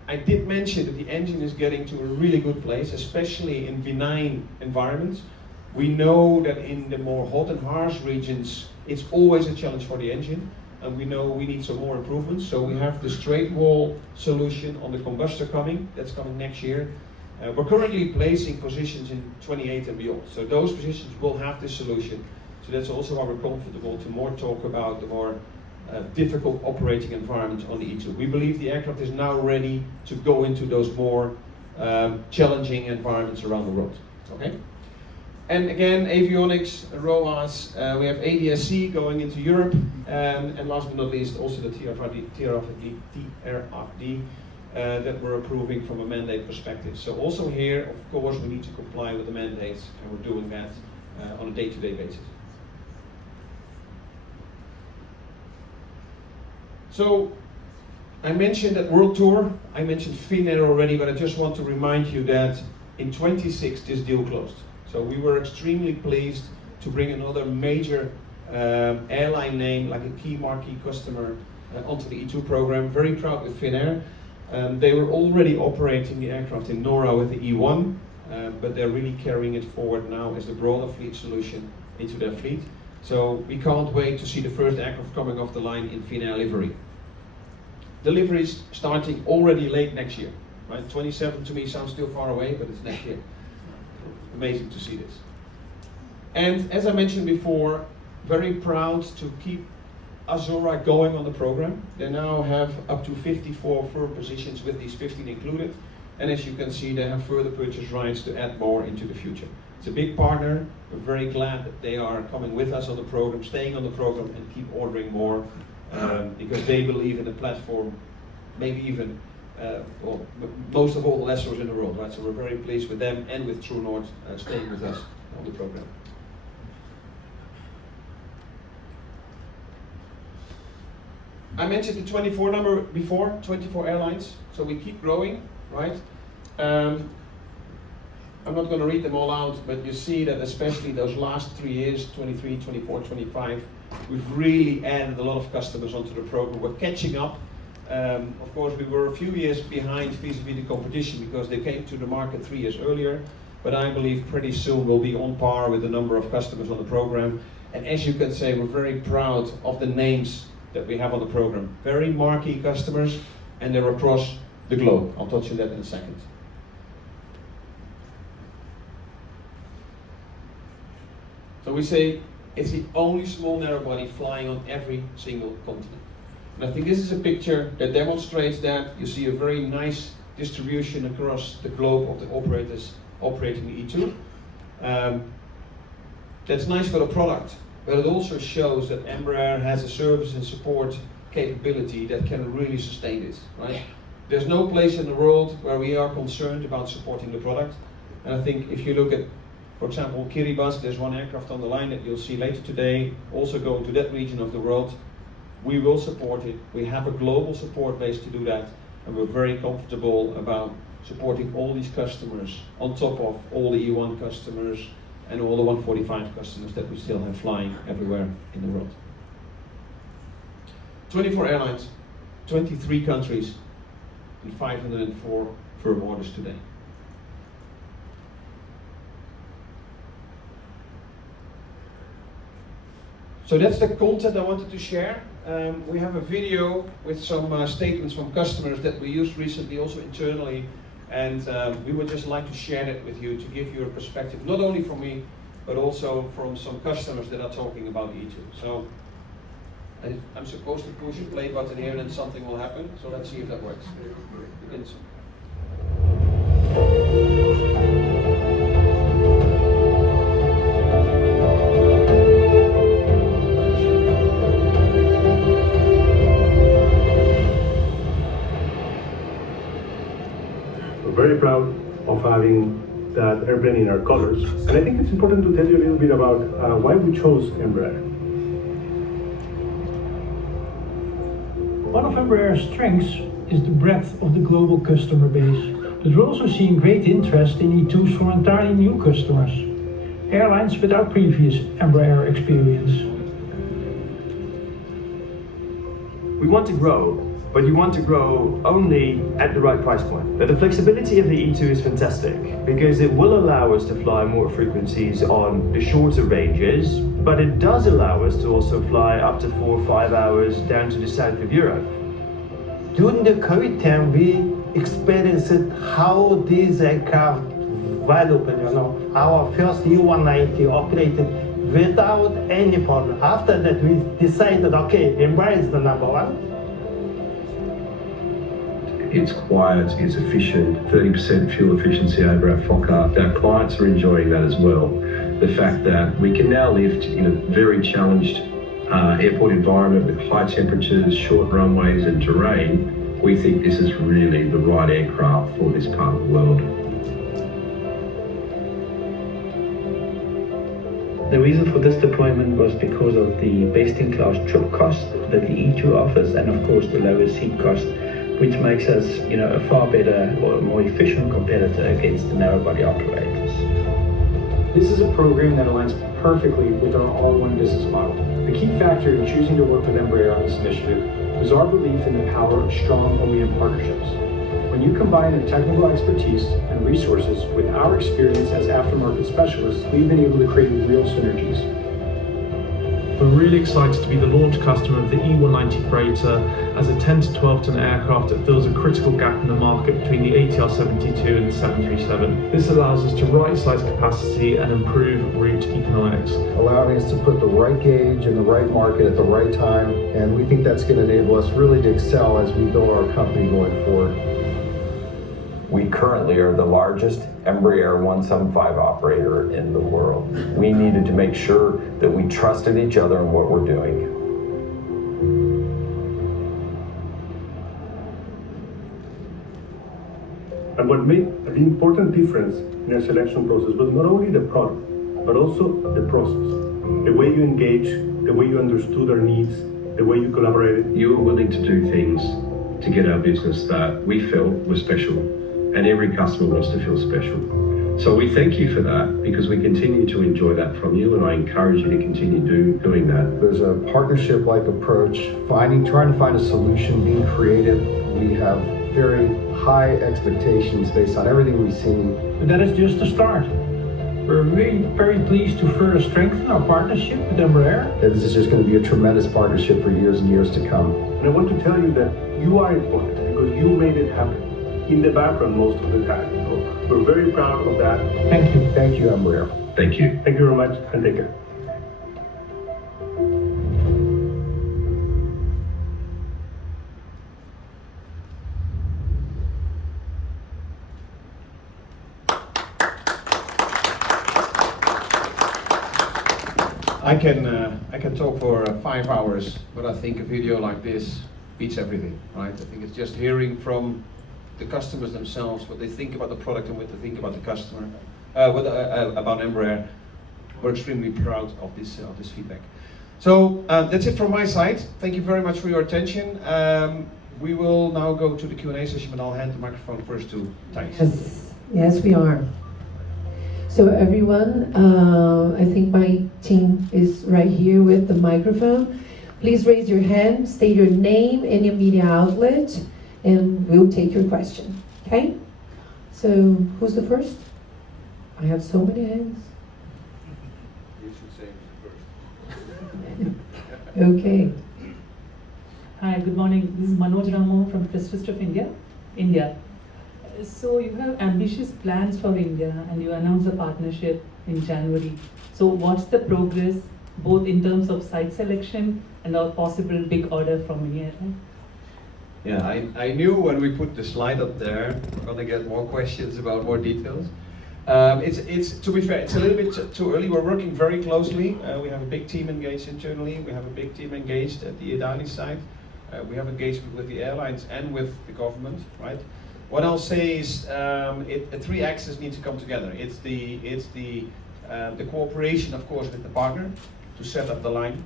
I did mention that the engine is getting to a really good place, especially in benign environments. We know that in the more hot and harsh regions, it's always a challenge for the engine, and we know we need some more improvements. So we have the straight wall solution on the combustor coming, that's coming next year. We're currently placing positions in 28 and beyond. So those positions will have this solution. So that's also why we're comfortable to more talk about the more difficult operating environments on the E2. We believe the aircraft is now ready to go into those more challenging environments around the world. Okay? And again, avionics, ROAS, we have ADS-C going into Europe, and last but not least, also the TRFD that we're approving from a mandate perspective. So also here, of course, we need to comply with the mandates, and we're doing that on a day-to-day basis. So I mentioned that world tour, I mentioned Finnair already, but I just want to remind you that in 26 this deal closed. So we were extremely pleased to bring another major airline name, like a key marquee customer, onto the E2 program. Very proud with Finnair. They were already operating the aircraft in Norway with the E1, but they're really carrying it forward now as the broader fleet solution into their fleet. So we can't wait to see the first aircraft coming off the line in Finnair livery. Deliveries starting already late next year. Right? 27 to me sounds still far away, but it's next year. Amazing to see this. And as I mentioned before, very proud to keep Azura going on the program. They now have up to 54 firm positions with these 15 included. And as you can see, they have further purchase rights to add more into the future. It's a big partner. We're very glad that they are coming with us on the program, staying on the program, and keep ordering more because they believe in the platform, maybe even well, most of all the lessors in the world, right? So we're very pleased with them and with True North staying with us on the program. I mentioned the 24 number before, 24 airlines, so we keep growing, right? I'm not going to read them all out, but you see that especially those last 3 years, 23, 24, 25, we've really added a lot of customers onto the program. We're catching up. Of course, we were a few years behind vis-a-vis the competition because they came to the market 3 years earlier, but I believe pretty soon we'll be on par with the number of customers on the program. And as you can say, we're very proud of the names that we have on the program. Very marquee customers, and they're across the globe. I'll touch on that in a second. So we say it's the only small narrow body flying on every single continent. And I think this is a picture that demonstrates that. You see a very nice distribution across the globe of the operators operating the E2. That's nice for the product, but it also shows that Embraer has a service and support capability that can really sustain this, right? There's no place in the world where we are concerned about supporting the product. And I think if you look at, for example, Kiribati, there's one aircraft on the line that you'll see later today, also going to that region of the world. We will support it. We have a global support base to do that, and we're very comfortable about supporting all these customers on top of all the E1 customers and all the 145 customers that we still have flying everywhere in the world. 24 airlines. 23 countries and 504 firm orders today. So that's the content I wanted to share. We have a video with some statements from customers that we used recently also internally, and we would just like to share that with you to give you a perspective, not only from me, but also from some customers that are talking about E2. So I'm supposed to push the play button here and then something will happen, so let's see if that works. We're very proud of having that airplane in our colors, and I think it's important to tell you a little bit about why we chose Embraer. One of Embraer's strengths is the breadth of the global customer base, but we're also seeing great interest in E2s from entirely new customers, airlines without previous Embraer experience. We want to grow, but you want to grow only at the right price point. But the flexibility of the E2 is fantastic because it will allow us to fly more frequencies on the shorter ranges, but it does allow us to also fly up to 4 or 5 hours down to the south of Europe. During the COVID time, we experienced how these aircraft developed, Our first E190 operated without any problem. After that, we decided, okay, Embraer is the number one. It's quiet, it's efficient, 30% fuel efficiency over our Fokker. Our clients are enjoying that as well. The fact that we can now lift in a very challenged airport environment with high temperatures, short runways and terrain, we think this is really the right aircraft for this part of the world. The reason for this deployment was because of the best-in-class trip cost that the E2 offers, and of course the lower seat cost, which makes us, a far better or more efficient competitor against the narrow-body operators. This is a program that aligns perfectly with our R1 business model. The key factor in choosing to work with Embraer on this initiative was our belief in the power of strong OEM partnerships. When you combine the technical expertise and resources with our experience as aftermarket specialists, we've been able to create real synergies. We're really excited to be the launch customer of the E190 freighter as a 10 to 12 ton aircraft that fills a critical gap in the market between the ATR-72 and the 737. This allows us to right-size capacity and improve route economics, allowing us to put the right gauge in the right market at the right time, and we think that's going to enable us really to excel as we build our company going forward. We currently are the largest Embraer 175 operator in the world. We needed to make sure that we trusted each other in what we're doing. And what made the important difference in our selection process was not only the product, but also the process. The way you engage, the way you understood our needs, the way you collaborated. You were willing to do things to get our business that we felt were special, and every customer wants to feel special. So we thank you for that, because we continue to enjoy that from you, and I encourage you to continue doing that. There's a partnership-like approach, trying to find a solution, being creative. We have very high expectations based on everything we've seen. But that is just the start. We're really very pleased to further strengthen our partnership with Embraer. This is just going to be a tremendous partnership for years and years to come. And I want to tell you that you are important because you made it happen in the background most of the time. So we're very proud of that. Thank you. Thank you, Embraer. Thank you. Thank you very much, and take care. I can talk for 5 hours, but I think a video like this beats everything, right? I think it's just hearing from the customers themselves what they think about the product and what they think about the customer, about Embraer. We're extremely proud of this feedback. So that's it from my side. Thank you very much for your attention. We will now go to the Q&A session, but I'll hand the microphone first to Thijs. Yes, we are. So everyone, I think my team is right here with the microphone. Please raise your hand, state your name and your media outlet, and we'll take your question. Okay? So, who's the first? I have so many hands. You should say first. Okay. Hi, good morning. This is Manoj Ramo from Press Trust of India. So you have ambitious plans for India and you announced a partnership in January. So what's the progress both in terms of site selection and a possible big order from Meijer? Yeah, I knew when we put the slide up there, we're going to get more questions about more details. It's to be fair, it's a little bit too early. We're working very closely. We have a big team engaged internally. We have a big team engaged at the Adani site. We have engagement with the airlines and with the government, right? What I'll say is three axes need to come together. It's the cooperation, of course, with the partner to set up the line.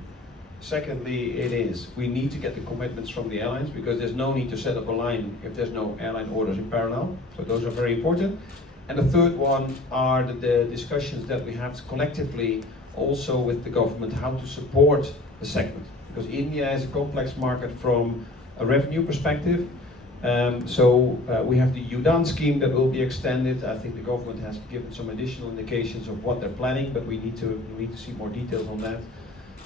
Secondly, we need to get the commitments from the airlines because there's no need to set up a line if there's no airline orders in parallel. So those are very important. And the third one are the discussions that we have collectively also with the government, how to support the segment. Because India is a complex market from a revenue perspective. We have the UDAN scheme that will be extended. I think the government has given some additional indications of what they're planning, but we need to see more details on that.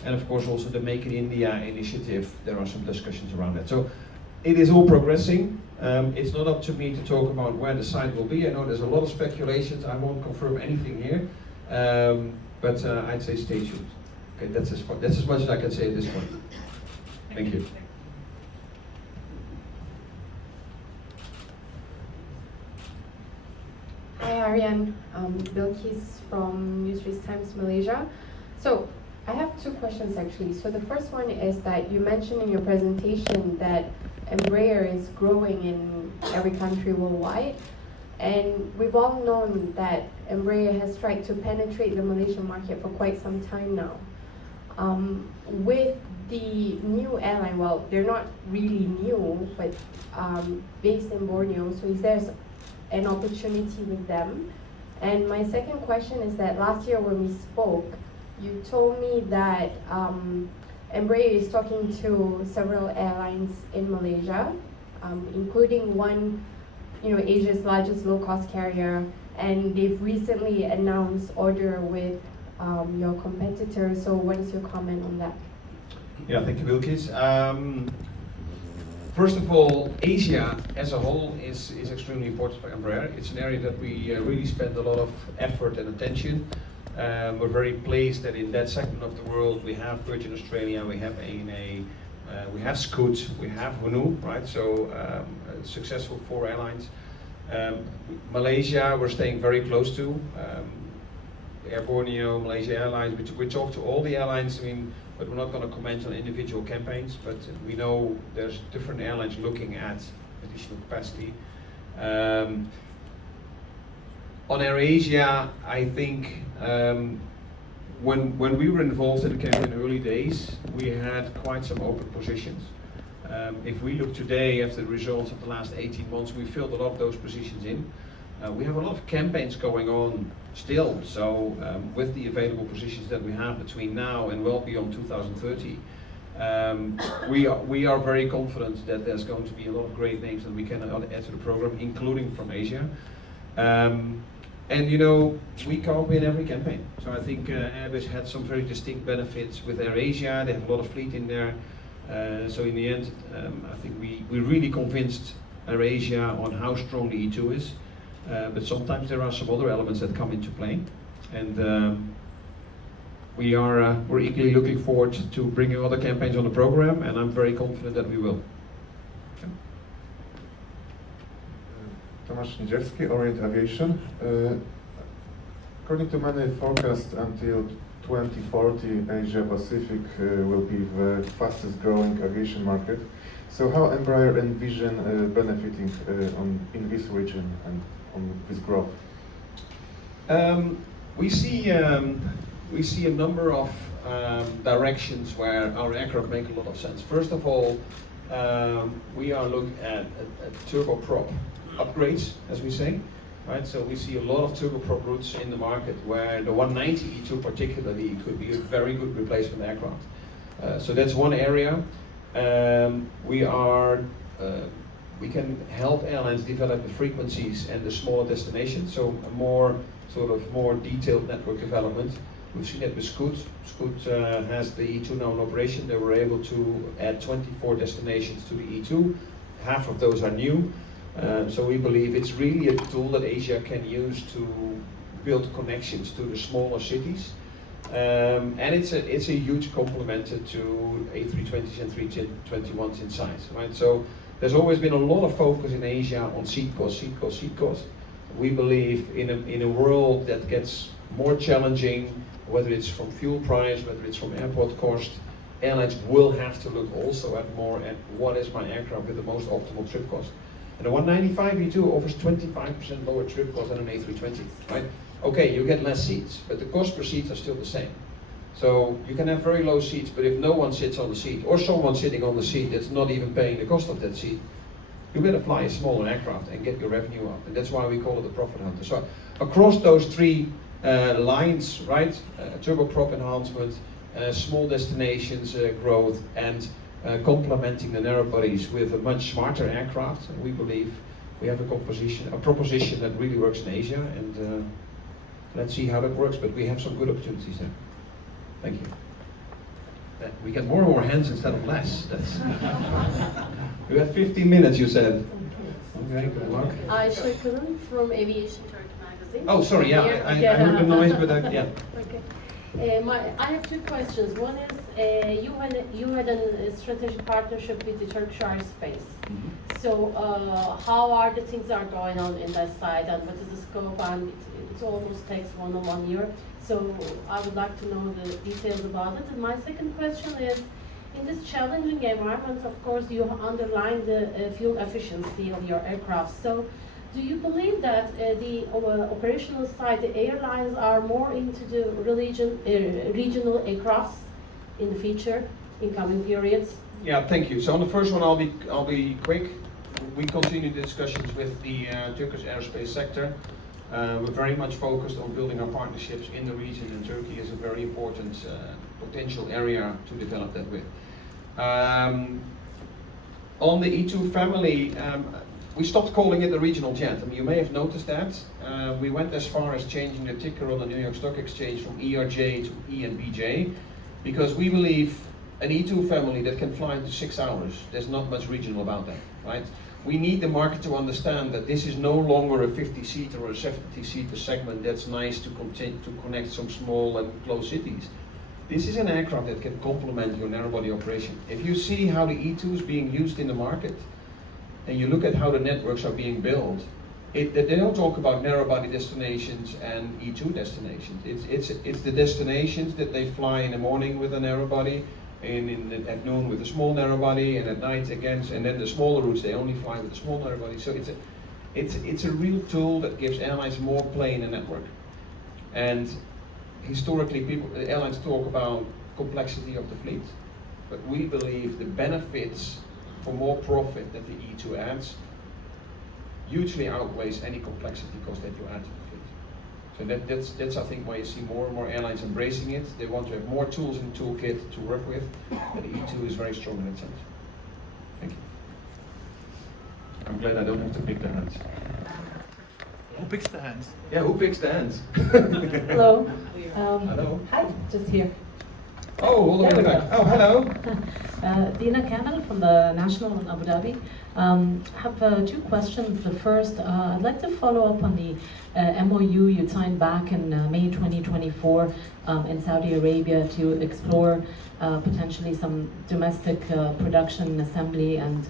And of course also the Make in India initiative, there are some discussions around that. So it is all progressing. It's not up to me to talk about where the site will be. I know there's a lot of speculations. I won't confirm anything here, but I'd say stay tuned. Okay, that's as much as I can say at this point. Thank you. Hi Arjan, Bilkis from Newsreach Times Malaysia. So I have two questions actually. So the first one is that you mentioned in your presentation that Embraer is growing in every country worldwide, and we've all known that Embraer has tried to penetrate the Malaysian market for quite some time now. With the new airline, well, they're not really new, but based in Borneo, so is there an opportunity with them? And my second question is that last year when we spoke, you told me that Embraer is talking to several airlines in Malaysia, including one, Asia's largest low-cost carrier, and they've recently announced order with your competitor. So what is your comment on that? Yeah, thank you, Bilkis. First of all, Asia as a whole is extremely important for Embraer. It's an area that we really spend a lot of effort and attention. We're very pleased that in that segment of the world we have Virgin Australia, we have ANA, we have Scoot, we have Honu, right? So successful 4 airlines. Malaysia, we're staying very close to. Air Borneo, Malaysia Airlines, we talk to all the airlines, but we're not going to comment on individual campaigns, but we know there's different airlines looking at additional capacity. On AirAsia, I think when we were involved in the campaign in the early days, we had quite some open positions. If we look today after the results of the last 18 months, we filled a lot of those positions in. We have a lot of campaigns going on still, so with the available positions that we have between now and well beyond 2030, we are very confident that there's going to be a lot of great names that we can add to the program, including from Asia. And we can't win every campaign. So I think Airbus had some very distinct benefits with AirAsia. They have a lot of fleet in there. So in the end, I think we really convinced AirAsia on how strong the E2 is. But sometimes there are some other elements that come into play. And we're equally looking forward to bringing other campaigns on the program, and I'm very confident that we will. Tomasz Niedzielski, Orient Aviation. According to many forecasts, until 2040, Asia Pacific will be the fastest growing aviation market. So how Embraer envision benefiting in this region and on this growth? We see a number of directions where our aircraft make a lot of sense. First of all, we are looking at turboprop upgrades, as we say, right? So we see a lot of turboprop routes in the market where the 190 E2 particularly could be a very good replacement aircraft. So that's one area. We can help airlines develop the frequencies and the smaller destinations, so a more detailed network development. We've seen that with Scoot. Scoot has the E2 now in operation. They were able to add 24 destinations to the E2. Half of those are new. So we believe it's really a tool that Asia can use to build connections to the smaller cities. And it's a huge complement to A320s and 321s in size, right? So there's always been a lot of focus in Asia on seat cost. We believe in a world that gets more challenging, whether it's from fuel price, whether it's from airport cost, airlines will have to look also at what is my aircraft with the most optimal trip cost. And the 195 E2 offers 25% lower trip cost than an A320, right? Okay, you get less seats, but the cost per seat are still the same. So you can have very low seats, but if no one sits on the seat, or someone sitting on the seat that's not even paying the cost of that seat, you better fly a smaller aircraft and get your revenue up. And that's why we call it the profit hunter. So across those three lines, right, turboprop enhancement, small destinations growth, and complementing the narrow bodies with a much smarter aircraft, we believe we have a proposition that really works in Asia, and let's see how that works, but we have some good opportunities there. Thank you. We get more and more hands instead of less. That's you had 15 minutes, you said. Okay, good luck. Aisha from Aviation magazine. Oh, sorry, yeah, I heard the noise, but yeah. Okay. I have two questions. One is you had a strategic partnership with the Turkish Aerospace. So how are the things are going on in that side, and what is the scope? And it almost takes 1 year. So I would like to know the details about it. And my second question is, in this challenging environment, of course, you underline the fuel efficiency of your aircraft. So do you believe that the operational side, the airlines are more into the regional aircrafts in the future, in coming periods? Yeah, thank you. So on the first one, I'll be quick. We continue the discussions with the Turkish aerospace sector. We're very much focused on building our partnerships in the region, and Turkey is a very important potential area to develop that with. On the E2 family, we stopped calling it the regional jet. I mean, you may have noticed that. We went as far as changing the ticker on the New York Stock Exchange from ERJ to ENBJ, because we believe an E2 family that can fly into 6 hours, there's not much regional about that, right? We need the market to understand that this is no longer a 50-seater or a 70-seater segment that's nice to connect some small and close cities. This is an aircraft that can complement your narrow-body operation. If you see how the E2 is being used in the market, and you look at how the networks are being built, they don't talk about narrow-body destinations and E2 destinations. It's the destinations that they fly in the morning with a narrow-body, and at noon with a small narrow-body, and at night again, and then the smaller routes they only fly with a small narrow-body. So it's a real tool that gives airlines more play in the network. And historically, airlines talk about complexity of the fleet, but we believe the benefits for more profit that the E2 adds hugely outweighs any complexity cost that you add to the fleet. So that's I think why you see more and more airlines embracing it. They want to have more tools in the toolkit to work with, and the E2 is very strong in that sense. Thank you. I'm glad I don't have to pick the hands. Who picks the hands? Yeah, who picks the hands? Hello. Hello. Hi, just here. Oh, all the way back. Oh, hello. Dina Kamel from the National in Abu Dhabi. I have two questions. The first, I'd like to follow up on the MOU you signed back in May 2024 in Saudi Arabia to explore potentially some domestic production, assembly, and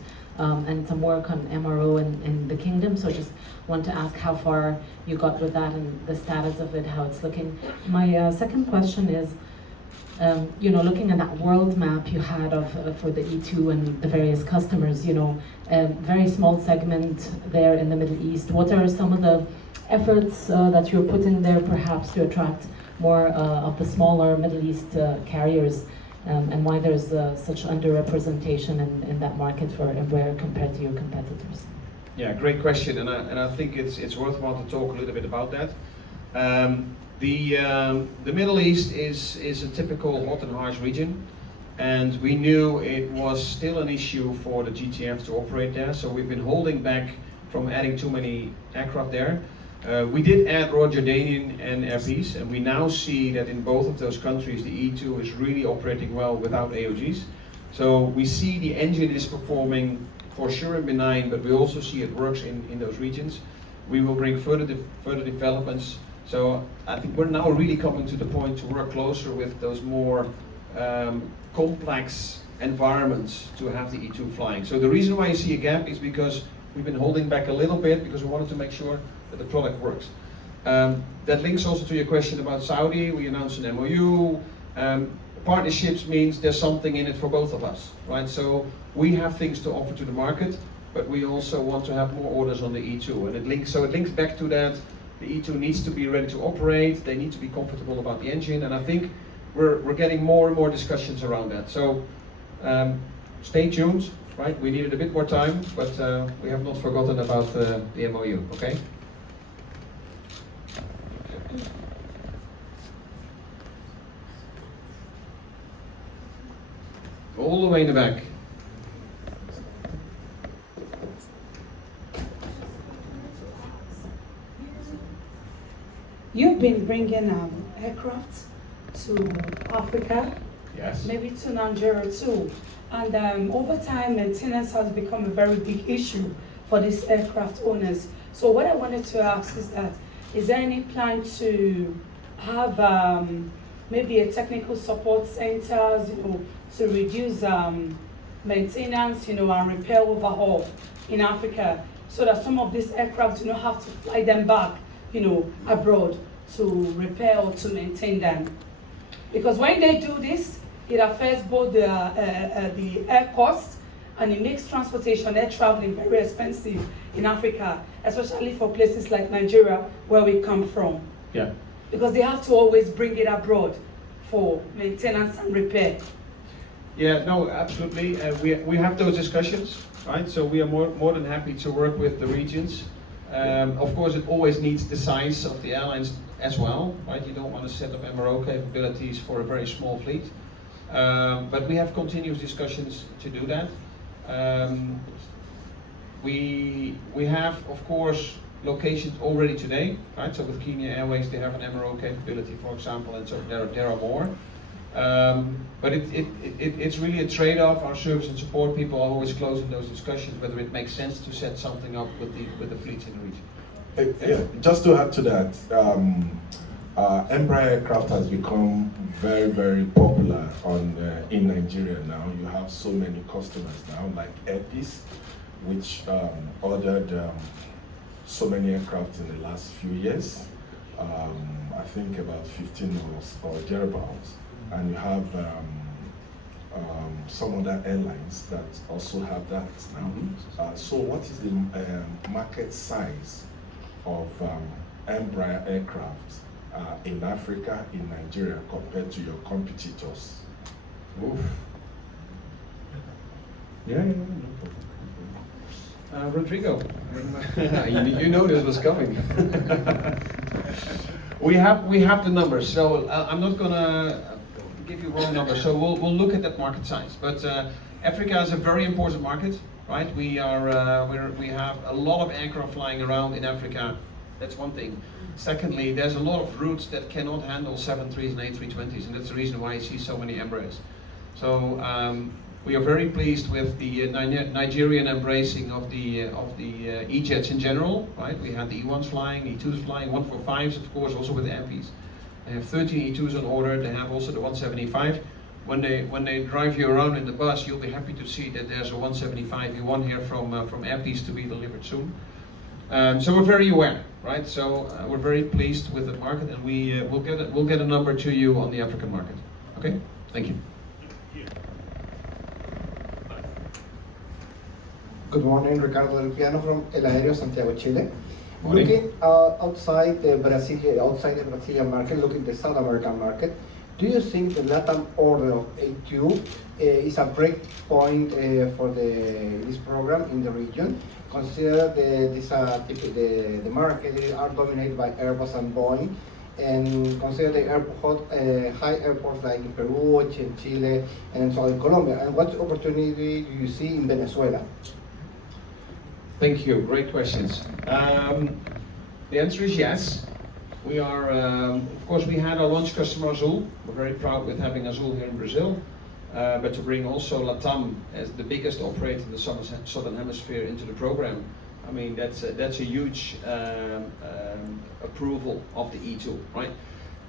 some work on MRO in the kingdom. So just want to ask how far you got with that and the status of it, how it's looking. My second question is, looking at that world map you had for the E2 and the various customers, very small segment there in the Middle East. What are some of the efforts that you're putting there perhaps to attract more of the smaller Middle East carriers, and why there's such underrepresentation in that market for Embraer compared to your competitors? Yeah, great question, and I think it's worthwhile to talk a little bit about that. The Middle East is a typical hot and harsh region. and we knew it was still an issue for the GTF to operate there, so we've been holding back from adding too many aircraft there. We did add Royal Jordanian and Air Peace, and we now see that in both of those countries the E2 is really operating well without AOGs. So we see the engine is performing for sure in benign, but we also see it works in those regions. We will bring further developments. So I think we're now really coming to the point to work closer with those more complex environments to have the E2 flying. So the reason why you see a gap is because we've been holding back a little bit because we wanted to make sure that the product works. That links also to your question about Saudi. We announced an MOU. Partnerships means there's something in it for both of us, right? So we have things to offer to the market, but we also want to have more orders on the E2, and it links back to that. The E2 needs to be ready to operate. They need to be comfortable about the engine, and I think we're getting more and more discussions around that. So stay tuned, right? We needed a bit more time, but we have not forgotten about the MOU. Okay. All the way in the back. You've been bringing aircraft to Africa, yes, maybe to Nigeria too, and over time maintenance has become a very big issue for these aircraft owners. So what I wanted to ask is that, is there any plan to have maybe a technical support centers, to reduce maintenance, and repair overhaul in Africa, so that some of these aircraft do not have to fly them back, abroad to repair or to maintain them? Because when they do this, it affects both the air cost, and it makes transportation, air traveling very expensive in Africa, especially for places like Nigeria, where we come from. Yeah. Because they have to always bring it abroad for maintenance and repair. Yeah, no, absolutely. We have those discussions, right? So we are more than happy to work with the regions. Of course, it always needs the size of the airlines as well, right? You don't want to set up MRO capabilities for a very small fleet. But we have continuous discussions to do that. We have, of course, locations already today, right? So with Kenya Airways, they have an MRO capability, for example, and so there are more. But it's really a trade-off. Our service and support people are always close in those discussions, whether it makes sense to set something up with the fleets in the region. Yeah, just to add to that, Embraer aircraft has become very, very popular in Nigeria now. You have so many customers now, like Air Peace, which ordered so many aircraft in the last few years. I think about 15 or thereabouts. And you have some other airlines that also have that now. So what is the market size of Embraer aircraft in Africa, in Nigeria, compared to your competitors? Oof. Yeah, Rodrigo, you know this was coming. We have the numbers, so I'm not gonna give you wrong numbers. So we'll look at that market size. But Africa is a very important market, right? We have a lot of aircraft flying around in Africa. That's one thing. Secondly, there's a lot of routes that cannot handle 73s and A320s, and that's the reason why you see so many Embraers. So we are very pleased with the Nigerian embracing of the E-jets in general, right? We had the E1s flying, E2s flying, 145s, of course, also with the MPs. They have 13 E2s on order. They have also the 175. When they drive you around in the bus, you'll be happy to see that there's a 175 E1 here from Air Peace to be delivered soon. So we're very aware, right? So we're very pleased with the market, and we'll get a number to you on the African market. Okay, thank you. Good morning, Ricardo Del Piano from El Aéreo, Santiago, Chile. Morning. Looking outside the Brazilian market, looking at the South American market, do you think the LATAM order of A2 is a break point for this program in the region? Consider the market are dominated by Airbus and Boeing, and consider the high airports like in Peru, in Chile, and so in Colombia? And what opportunity do you see in Venezuela? Thank you. Great questions. The answer is yes. We are, of course, we had our launch customer Azul. We're very proud with having Azul here in Brazil. But to bring also LATAM as the biggest operator in the Southern Hemisphere into the program, I mean, that's a huge approval of the E2, right?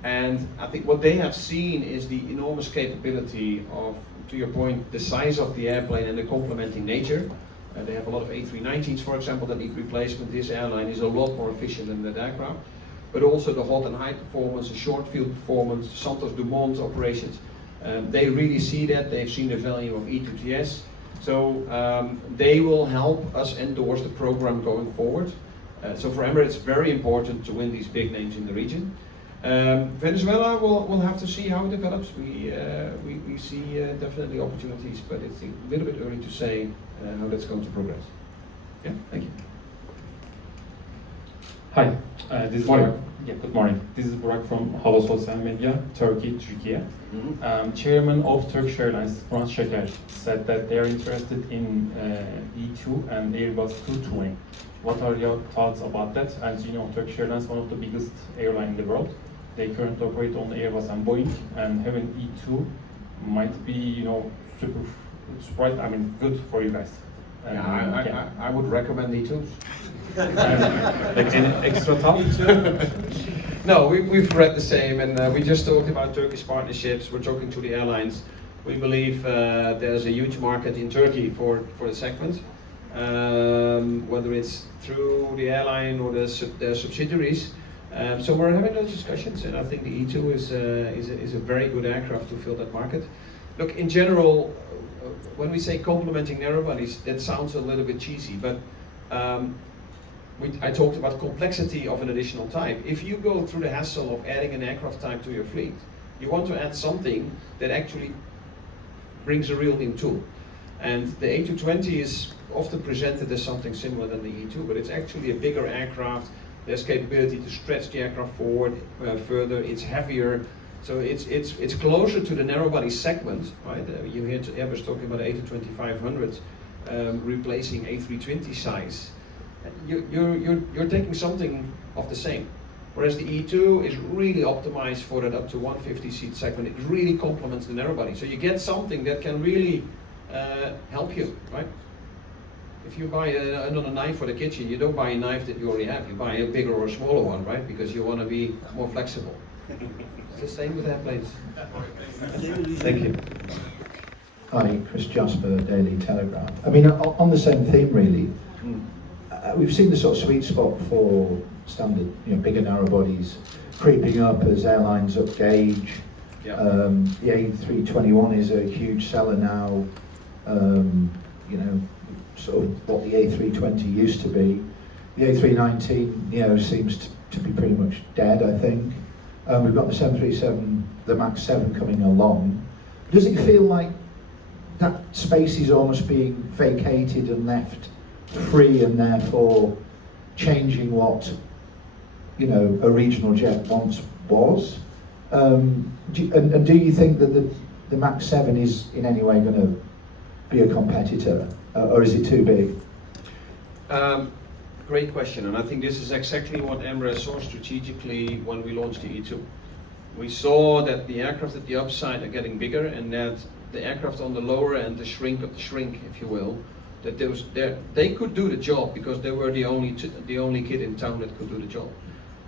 And I think what they have seen is the enormous capability of, to your point, the size of the airplane and the complementing nature. They have a lot of A319s, for example, that need replacement. This airline is a lot more efficient than that aircraft. But also the hot and high performance, the short field performance, Santos Dumont operations. They really see that. They've seen the value of E2TS. So they will help us endorse the program going forward. So for Embraer, it's very important to win these big names in the region. Venezuela, we'll have to see how it develops. We see definitely opportunities, but it's a little bit early to say how that's going to progress. Yeah, thank you. Hi, this is Burak. Yeah, good morning. This is Burak from Aviation Media, Turkey, Turkey. Chairman of Turkish Airlines, Murat Şeker, said that they are interested in E2 and Airbus 220. What are your thoughts about that? As you know, Turkish Airlines is one of the biggest airlines in the world. They currently operate on Airbus and Boeing, and having E2 might be, you know, good for you guys. I would recommend E2s. Like any extra thought? No, we've read the same, and we just talked about Turkish partnerships. We're talking to the airlines. We believe there's a huge market in Turkey for the segment, whether it's through the airline or their subsidiaries. So we're having those discussions, and I think the E2 is a very good aircraft to fill that market. Look, in general, when we say complementing narrow bodies, that sounds a little bit cheesy, but I talked about complexity of an additional type. If you go through the hassle of adding an aircraft type to your fleet, you want to add something that actually brings a real new tool. And the A220 is often presented as something similar than the E2, but it's actually a bigger aircraft. There's capability to stretch the aircraft forward further. It's heavier, so it's closer to the narrow body segment, right? You hear Airbus talking about A220-500 replacing A320 size. You're taking something of the same, whereas the E2 is really optimized for that up to 150 seat segment. It really complements the narrow body, so you get something that can really help you, right? If you buy another knife for the kitchen, you don't buy a knife that you already have. You buy a bigger or a smaller one, right? Because you want to be more flexible. It's the same with airplanes. Thank you. Hi, Chris Jasper, Daily Telegraph. I mean, on the same theme, really. We've seen the sort of sweet spot for standard, bigger narrow bodies creeping up as airlines up gauge. The A321 is a huge seller now. Sort of what the A320 used to be. The A319, seems to be pretty much dead, I think. We've got the 737, the MAX 7 coming along. Does it feel like that space is almost being vacated and left free, and therefore changing what a regional jet once was? And do you think that the MAX 7 is in any way going to be a competitor, or is it too big? Great question, and I think this is exactly what Embraer saw strategically when we launched the E2. We saw that the aircraft at the upside are getting bigger, and that the aircraft on the lower end, the shrink of the shrink, if you will, that they could do the job because they were the only kid in town that could do the job.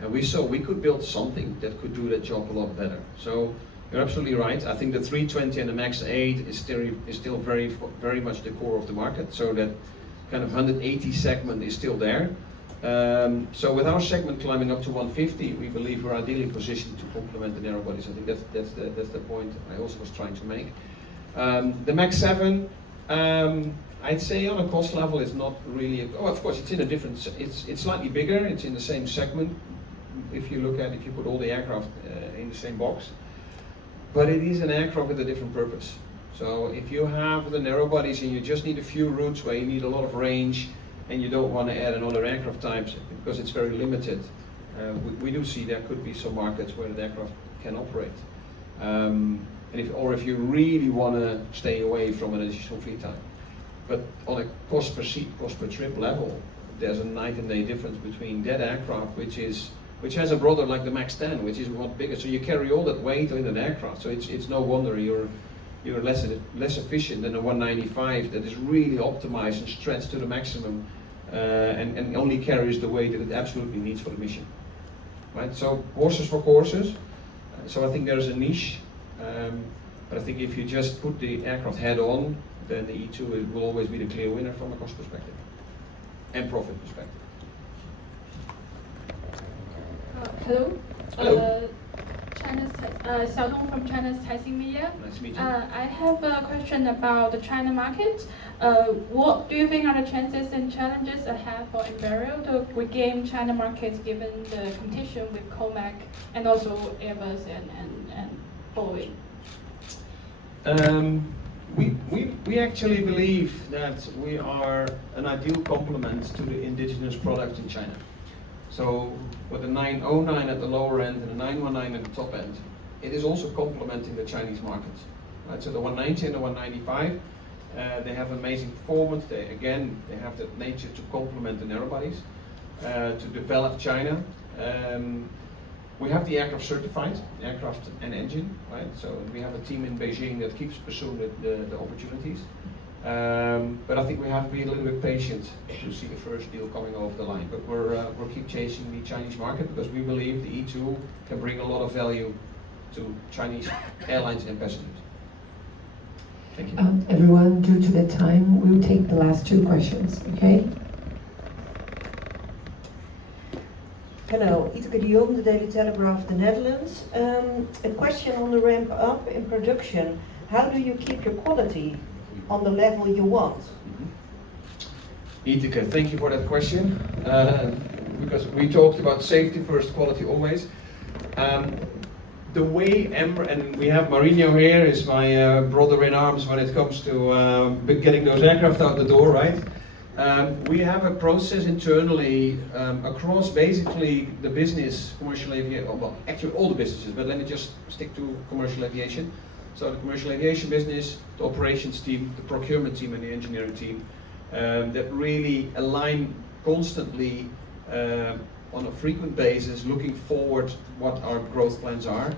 And we saw we could build something that could do that job a lot better. So you're absolutely right. I think the 320 and the MAX 8 is still very, very much the core of the market. So that kind of 180 segment is still there. So with our segment climbing up to 150, we believe we're ideally positioned to complement the narrow bodies. I think that's the point I also was trying to make. The MAX 7, I'd say on a cost level it's not really. Of course it's in a different. It's slightly bigger. It's in the same segment. If you put all the aircraft in the same box, but it is an aircraft with a different purpose. So if you have the narrow bodies and you just need a few routes where you need a lot of range and you don't want to add another aircraft type because it's very limited, We do see there could be some markets where the aircraft can operate. If you really want to stay away from an additional fleet time. But on a cost per seat, cost per trip level, there's a night and day difference between that aircraft, which has a rudder like the MAX 10, which is a lot bigger. So you carry all that weight in an aircraft. So it's no wonder you're less efficient than a 195 that is really optimized and stretched to the maximum, and only carries the weight that it absolutely needs for the mission. Right? So horses for courses. So I think there's a niche, but I think if you just put the aircraft head on, then the E2 will always be the clear winner from a cost perspective and profit perspective. Hello. Hello. Xiaodong from China's Taising Media. Nice to meet you. I have a question about the China market. What do you think are the chances and challenges ahead for Embraer to regain China market given the competition with Comac and also Airbus and Boeing? We actually believe that we are an ideal complement to the indigenous product in China. So with the 909 at the lower end and the 919 at the top end, it is also complementing the Chinese market. Right? So the 190 and the 195, they have amazing performance. They have that nature to complement the narrow bodies, to develop China. We have the aircraft certified, aircraft and engine, right? So we have a team in Beijing that keeps pursuing the opportunities. But I think we have to be a little bit patient to see the first deal coming over the line. But we'll keep chasing the Chinese market because we believe the E2 can bring a lot of value to Chinese airlines and passengers. Thank you. Everyone, due to the time, we'll take the last two questions, okay? Hello, Iteke de Jong, the Daily Telegraph, the Netherlands. A question on the ramp up in production. How do you keep your quality on the level you want? Iteke, thank you for that question. Because we talked about safety first, quality always. The way and we have Marinho here, is my brother in arms when it comes to getting those aircraft out the door, right? We have a process internally across basically the business, commercial aviation, well, actually all the businesses, but let me just stick to commercial aviation. So the commercial aviation business, the operations team, the procurement team and the engineering team that really align constantly on a frequent basis, looking forward what our growth plans are.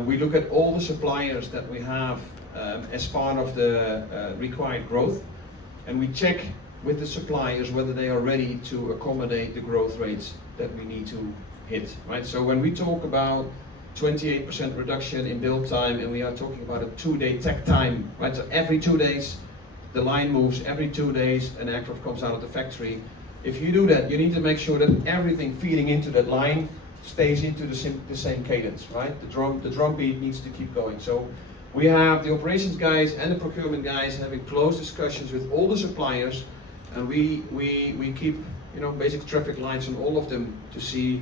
We look at all the suppliers that we have as part of the required growth, and we check with the suppliers whether they are ready to accommodate the growth rates that we need to hit, right? So when we talk about 28% reduction in build time, and we are talking about a 2-day tech time, right? So every 2 days, the line moves, every 2 days, an aircraft comes out of the factory. If you do that, you need to make sure that everything feeding into that line stays into the same cadence, right? The drum beat needs to keep going. So we have the operations guys and the procurement guys having close discussions with all the suppliers, and we keep, you know, basic traffic lines on all of them to see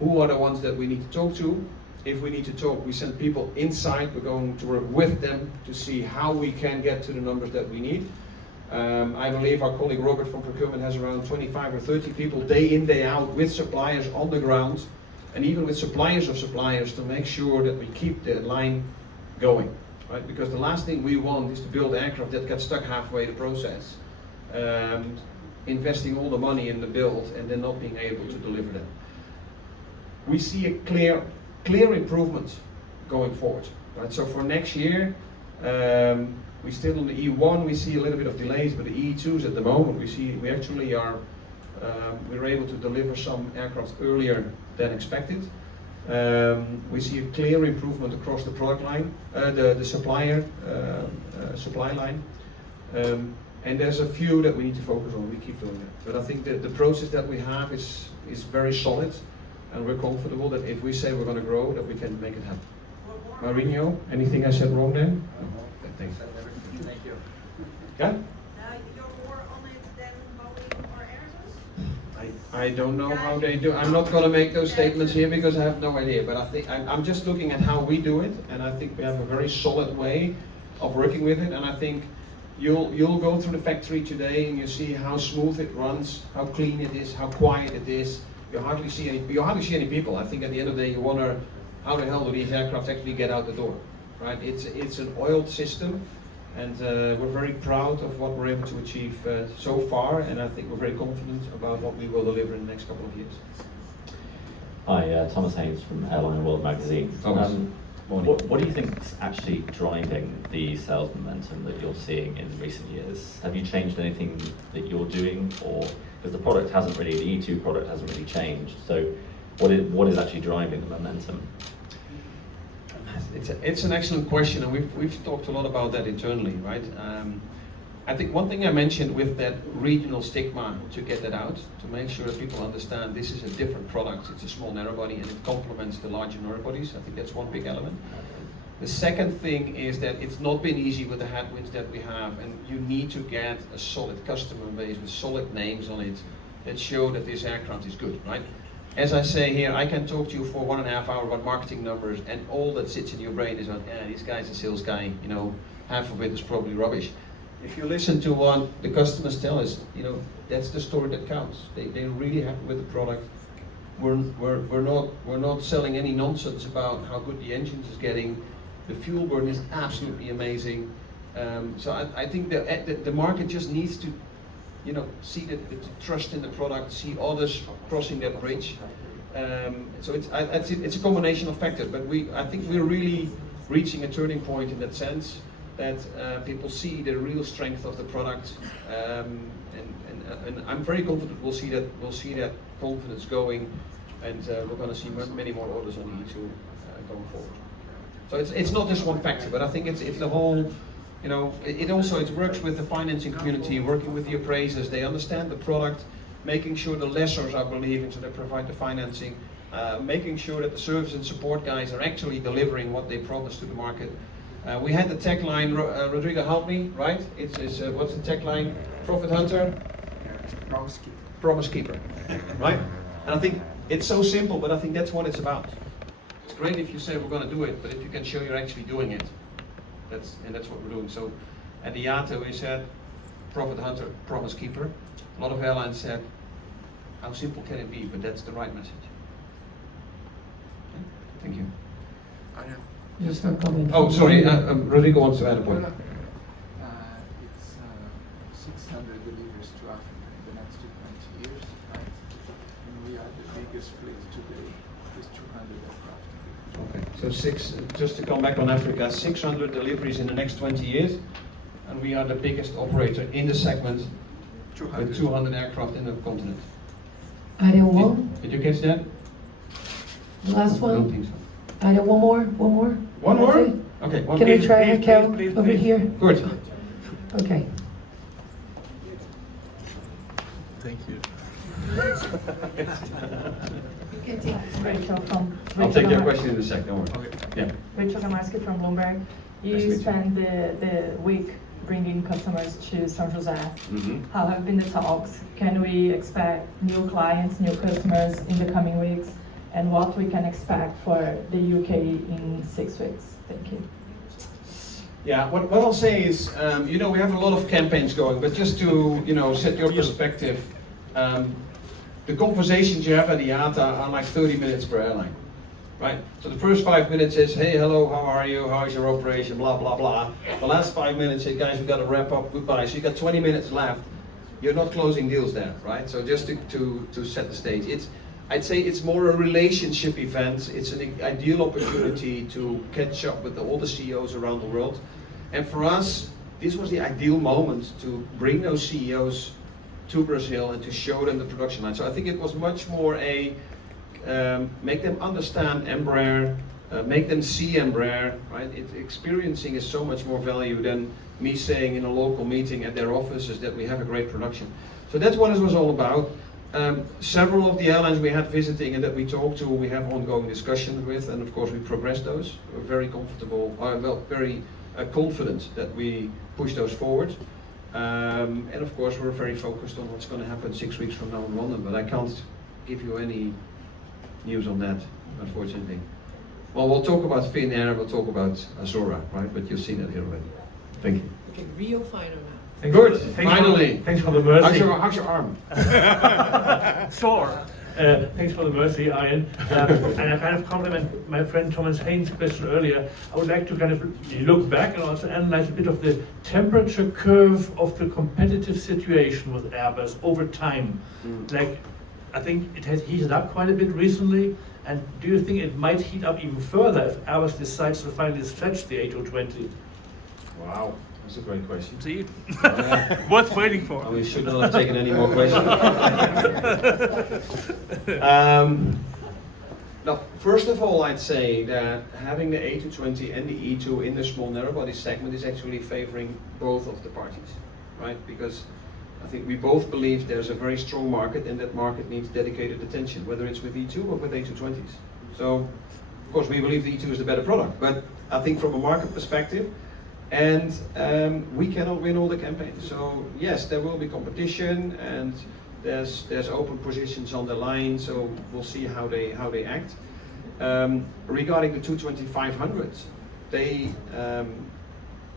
who are the ones that we need to talk to. If we need to talk, we send people inside. We're going to work with them to see how we can get to the numbers that we need. I believe our colleague Robert from procurement has around 25 or 30 people day in, day out with suppliers on the ground, and even with suppliers of suppliers to make sure that we keep the line going, right? Because the last thing we want is to build aircraft that get stuck halfway the process, investing all the money in the build and then not being able to deliver them. We see a clear improvement going forward, right? So for next year, we still on the E1 we see a little bit of delays, but the E2s at the moment we actually are we're able to deliver some aircraft earlier than expected. We see a clear improvement across the product line, the supply line, and there's a few that we need to focus on. We keep doing that, but I think that the process that we have is very solid. And we're comfortable that if we say we're going to grow, that we can make it happen. Marinho, anything I said wrong there? Thanks. Thank you. Yeah? You're more on it than Boeing or Airbus? I don't know how they do. I'm not going to make those statements here because I have no idea. But I think I'm just looking at how we do it, and I think we have a very solid way of working with it. And I think you'll go through the factory today and you see how smooth it runs, how clean it is, how quiet it is. you hardly see any people. I think at the end of the day, you wonder how the hell do these aircraft actually get out the door, right? It's an oiled system, and we're very proud of what we're able to achieve so far, and I think we're very confident about what we will deliver in the next couple of years. Hi, Thomas Haynes from Airline World Magazine. What do you think is actually driving the sales momentum that you're seeing in recent years? Have you changed anything that you're doing, or because the product hasn't really, the E2 product hasn't really changed? So, what is actually driving the momentum? It's an excellent question, and we've talked a lot about that internally, right? I think one thing I mentioned with that regional stigma, to get that out, to make sure that people understand this is a different product. It's a small narrow body and it complements the larger narrow bodies. I think that's one big element. The second thing is that it's not been easy with the headwinds that we have, and you need to get a solid customer base with solid names on it that show that this aircraft is good, right? As I say here, I can talk to you for 1.5 hours about marketing numbers, and all that sits in your brain is, this guy's a sales guy, you know, half of it is probably rubbish. If you listen to what the customers tell us, you know, that's the story that counts. They're really happy with the product. We're not selling any nonsense about how good the engine is getting. The fuel burn is absolutely amazing. So I think the market just needs to, you know, see the trust in the product, see others crossing that bridge. So it's a combination of factors, but I think we're really reaching a turning point in that sense, that people see the real strength of the product, and I'm very confident we'll see that confidence going, and we're going to see many more orders on the E2 going forward. So it's not just one factor, but I think it's the whole, you know, it works with the financing community, working with the appraisers. They understand the product, making sure the lessors are believing, so they provide the financing, making sure that the service and support guys are actually delivering what they promise to the market. We had the tagline, Rodrigo, help me, right? It's what's the tagline? Profit hunter? Promise keeper. Promise keeper, right? And I think it's so simple, but I think that's what it's about. It's great if you say we're going to do it, but if you can show you're actually doing it, that's what we're doing. So at the IATA we said, profit hunter, promise keeper. A lot of airlines said, how simple can it be? But that's the right message. Okay. Thank you. Arjan. Just a comment. Oh, sorry, Rodrigo wants to add a point. It's 600 deliveries to Africa in the next 20 years, right? And we are the biggest fleet today with 200 aircraft. Okay, so just to come back on Africa, 600 deliveries in the next 20 years, and we are the biggest operator in the segment with 200 aircraft in the continent. Arjan, Did you catch that? the last one. I don't think so. Arjan, one more. One more? That's it. Okay. Can we try Raquel over here? Good. Okay. Thank you. Rachel from. I'll take your question in a second. Don't worry. Yeah. Rachel Gamarski from Bloomberg. You spent the week bringing customers to São José. How have been the talks? Can we expect new clients, new customers in the coming weeks? And what we can expect for the UK in 6 weeks? Thank you. Yeah, what I'll say is, you know, we have a lot of campaigns going, but just to, you know, set your perspective, the conversations you have at the IATA are like 30 minutes per airline, right? So the first 5 minutes is, hey, hello, how are you? How is your operation? Blah, blah, blah. The last 5 minutes is, guys, we've got to wrap up, goodbye. So you got 20 minutes left. You're not closing deals there, right? So just to set the stage, I'd say it's more a relationship event. It's an ideal opportunity to catch up with all the CEOs around the world. And for us, this was the ideal moment to bring those CEOs to Brazil and to show them the production line. So I think it was much more make them understand Embraer, make them see Embraer, right? Experiencing is so much more value than me saying in a local meeting at their offices that we have a great production. So that's what it was all about. Several of the airlines we had visiting and that we talked to, we have ongoing discussions with, and of course we progressed those. We're very comfortable, very confident that we push those forward. And of course we're very focused on what's going to happen 6 weeks from now in London, but I can't give you any news on that, unfortunately. Well, we'll talk about Finnair, we'll talk about Azora, right? But you've seen it here already. Thank you. Okay, real final now. Good, finally. Thanks for the mercy. How's your arm? Sore. Thanks for the mercy, Arjan. And I kind of compliment my friend Thomas Haynes' question earlier. I would like to kind of look back and also analyze a bit of the temperature curve of the competitive situation with Airbus over time. Like, I think it has heated up quite a bit recently. And do you think it might heat up even further if Airbus decides to finally stretch the A220? Wow, that's a great question. See? Worth waiting for. We should not have taken any more questions. Now, first of all, I'd say that having the A220 and the E2 in the small narrow-body segment is actually favoring both of the parties, right? Because I think we both believe there's a very strong market, and that market needs dedicated attention, whether it's with E2 or with A220s. So, of course, we believe the E2 is the better product, but I think from a market perspective, and we cannot win all the campaigns. So, yes, there will be competition, and there's open positions on the line. So we'll see how they act. Regarding the 220-500s,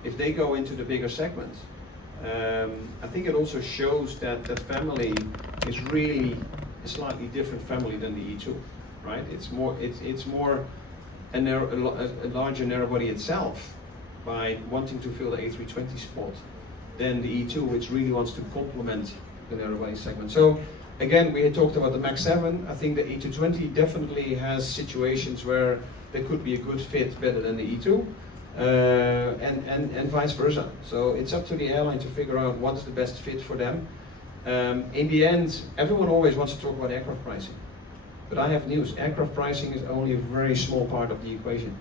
if they go into the bigger segments. I think it also shows that family is really a slightly different family than the E2, right? It's more a larger narrow body itself by wanting to fill the A320 spot than the E2, which really wants to complement the narrow body segment. So again, we had talked about the MAX 7. I think the E220 definitely has situations where there could be a good fit better than the E2. And vice versa. So it's up to the airline to figure out what's the best fit for them. In the end, everyone always wants to talk about aircraft pricing. But I have news, aircraft pricing is only a very small part of the equation.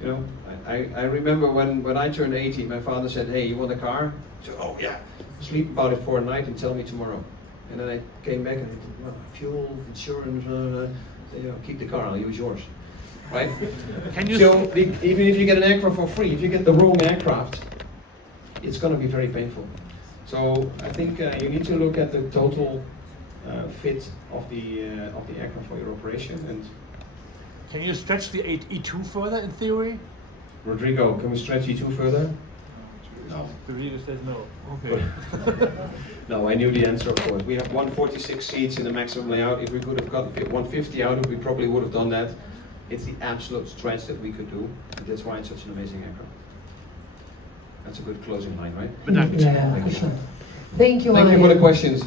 You know, I remember when I turned 80, my father said, hey, you want a car? I said, oh yeah, sleep about it for a night and tell me tomorrow. And then I came back and I said, well, fuel, insurance, so, you know, keep the car, I'll use yours. Right? So even if you get an aircraft for free, if you get the wrong aircraft, it's going to be very painful. So I think you need to look at the total fit of the aircraft for your operation. And can you stretch the E2 further in theory? Rodrigo, can we stretch E2 further? No. Rodrigo says no. Okay. No, I knew the answer, of course. We have 146 seats in the maximum layout. If we could have got 150 out of it, we probably would have done that. It's the absolute stretch that we could do, and that's why it's such an amazing aircraft. That's a good closing line, right? Yeah. Thank you. Thank you for the questions.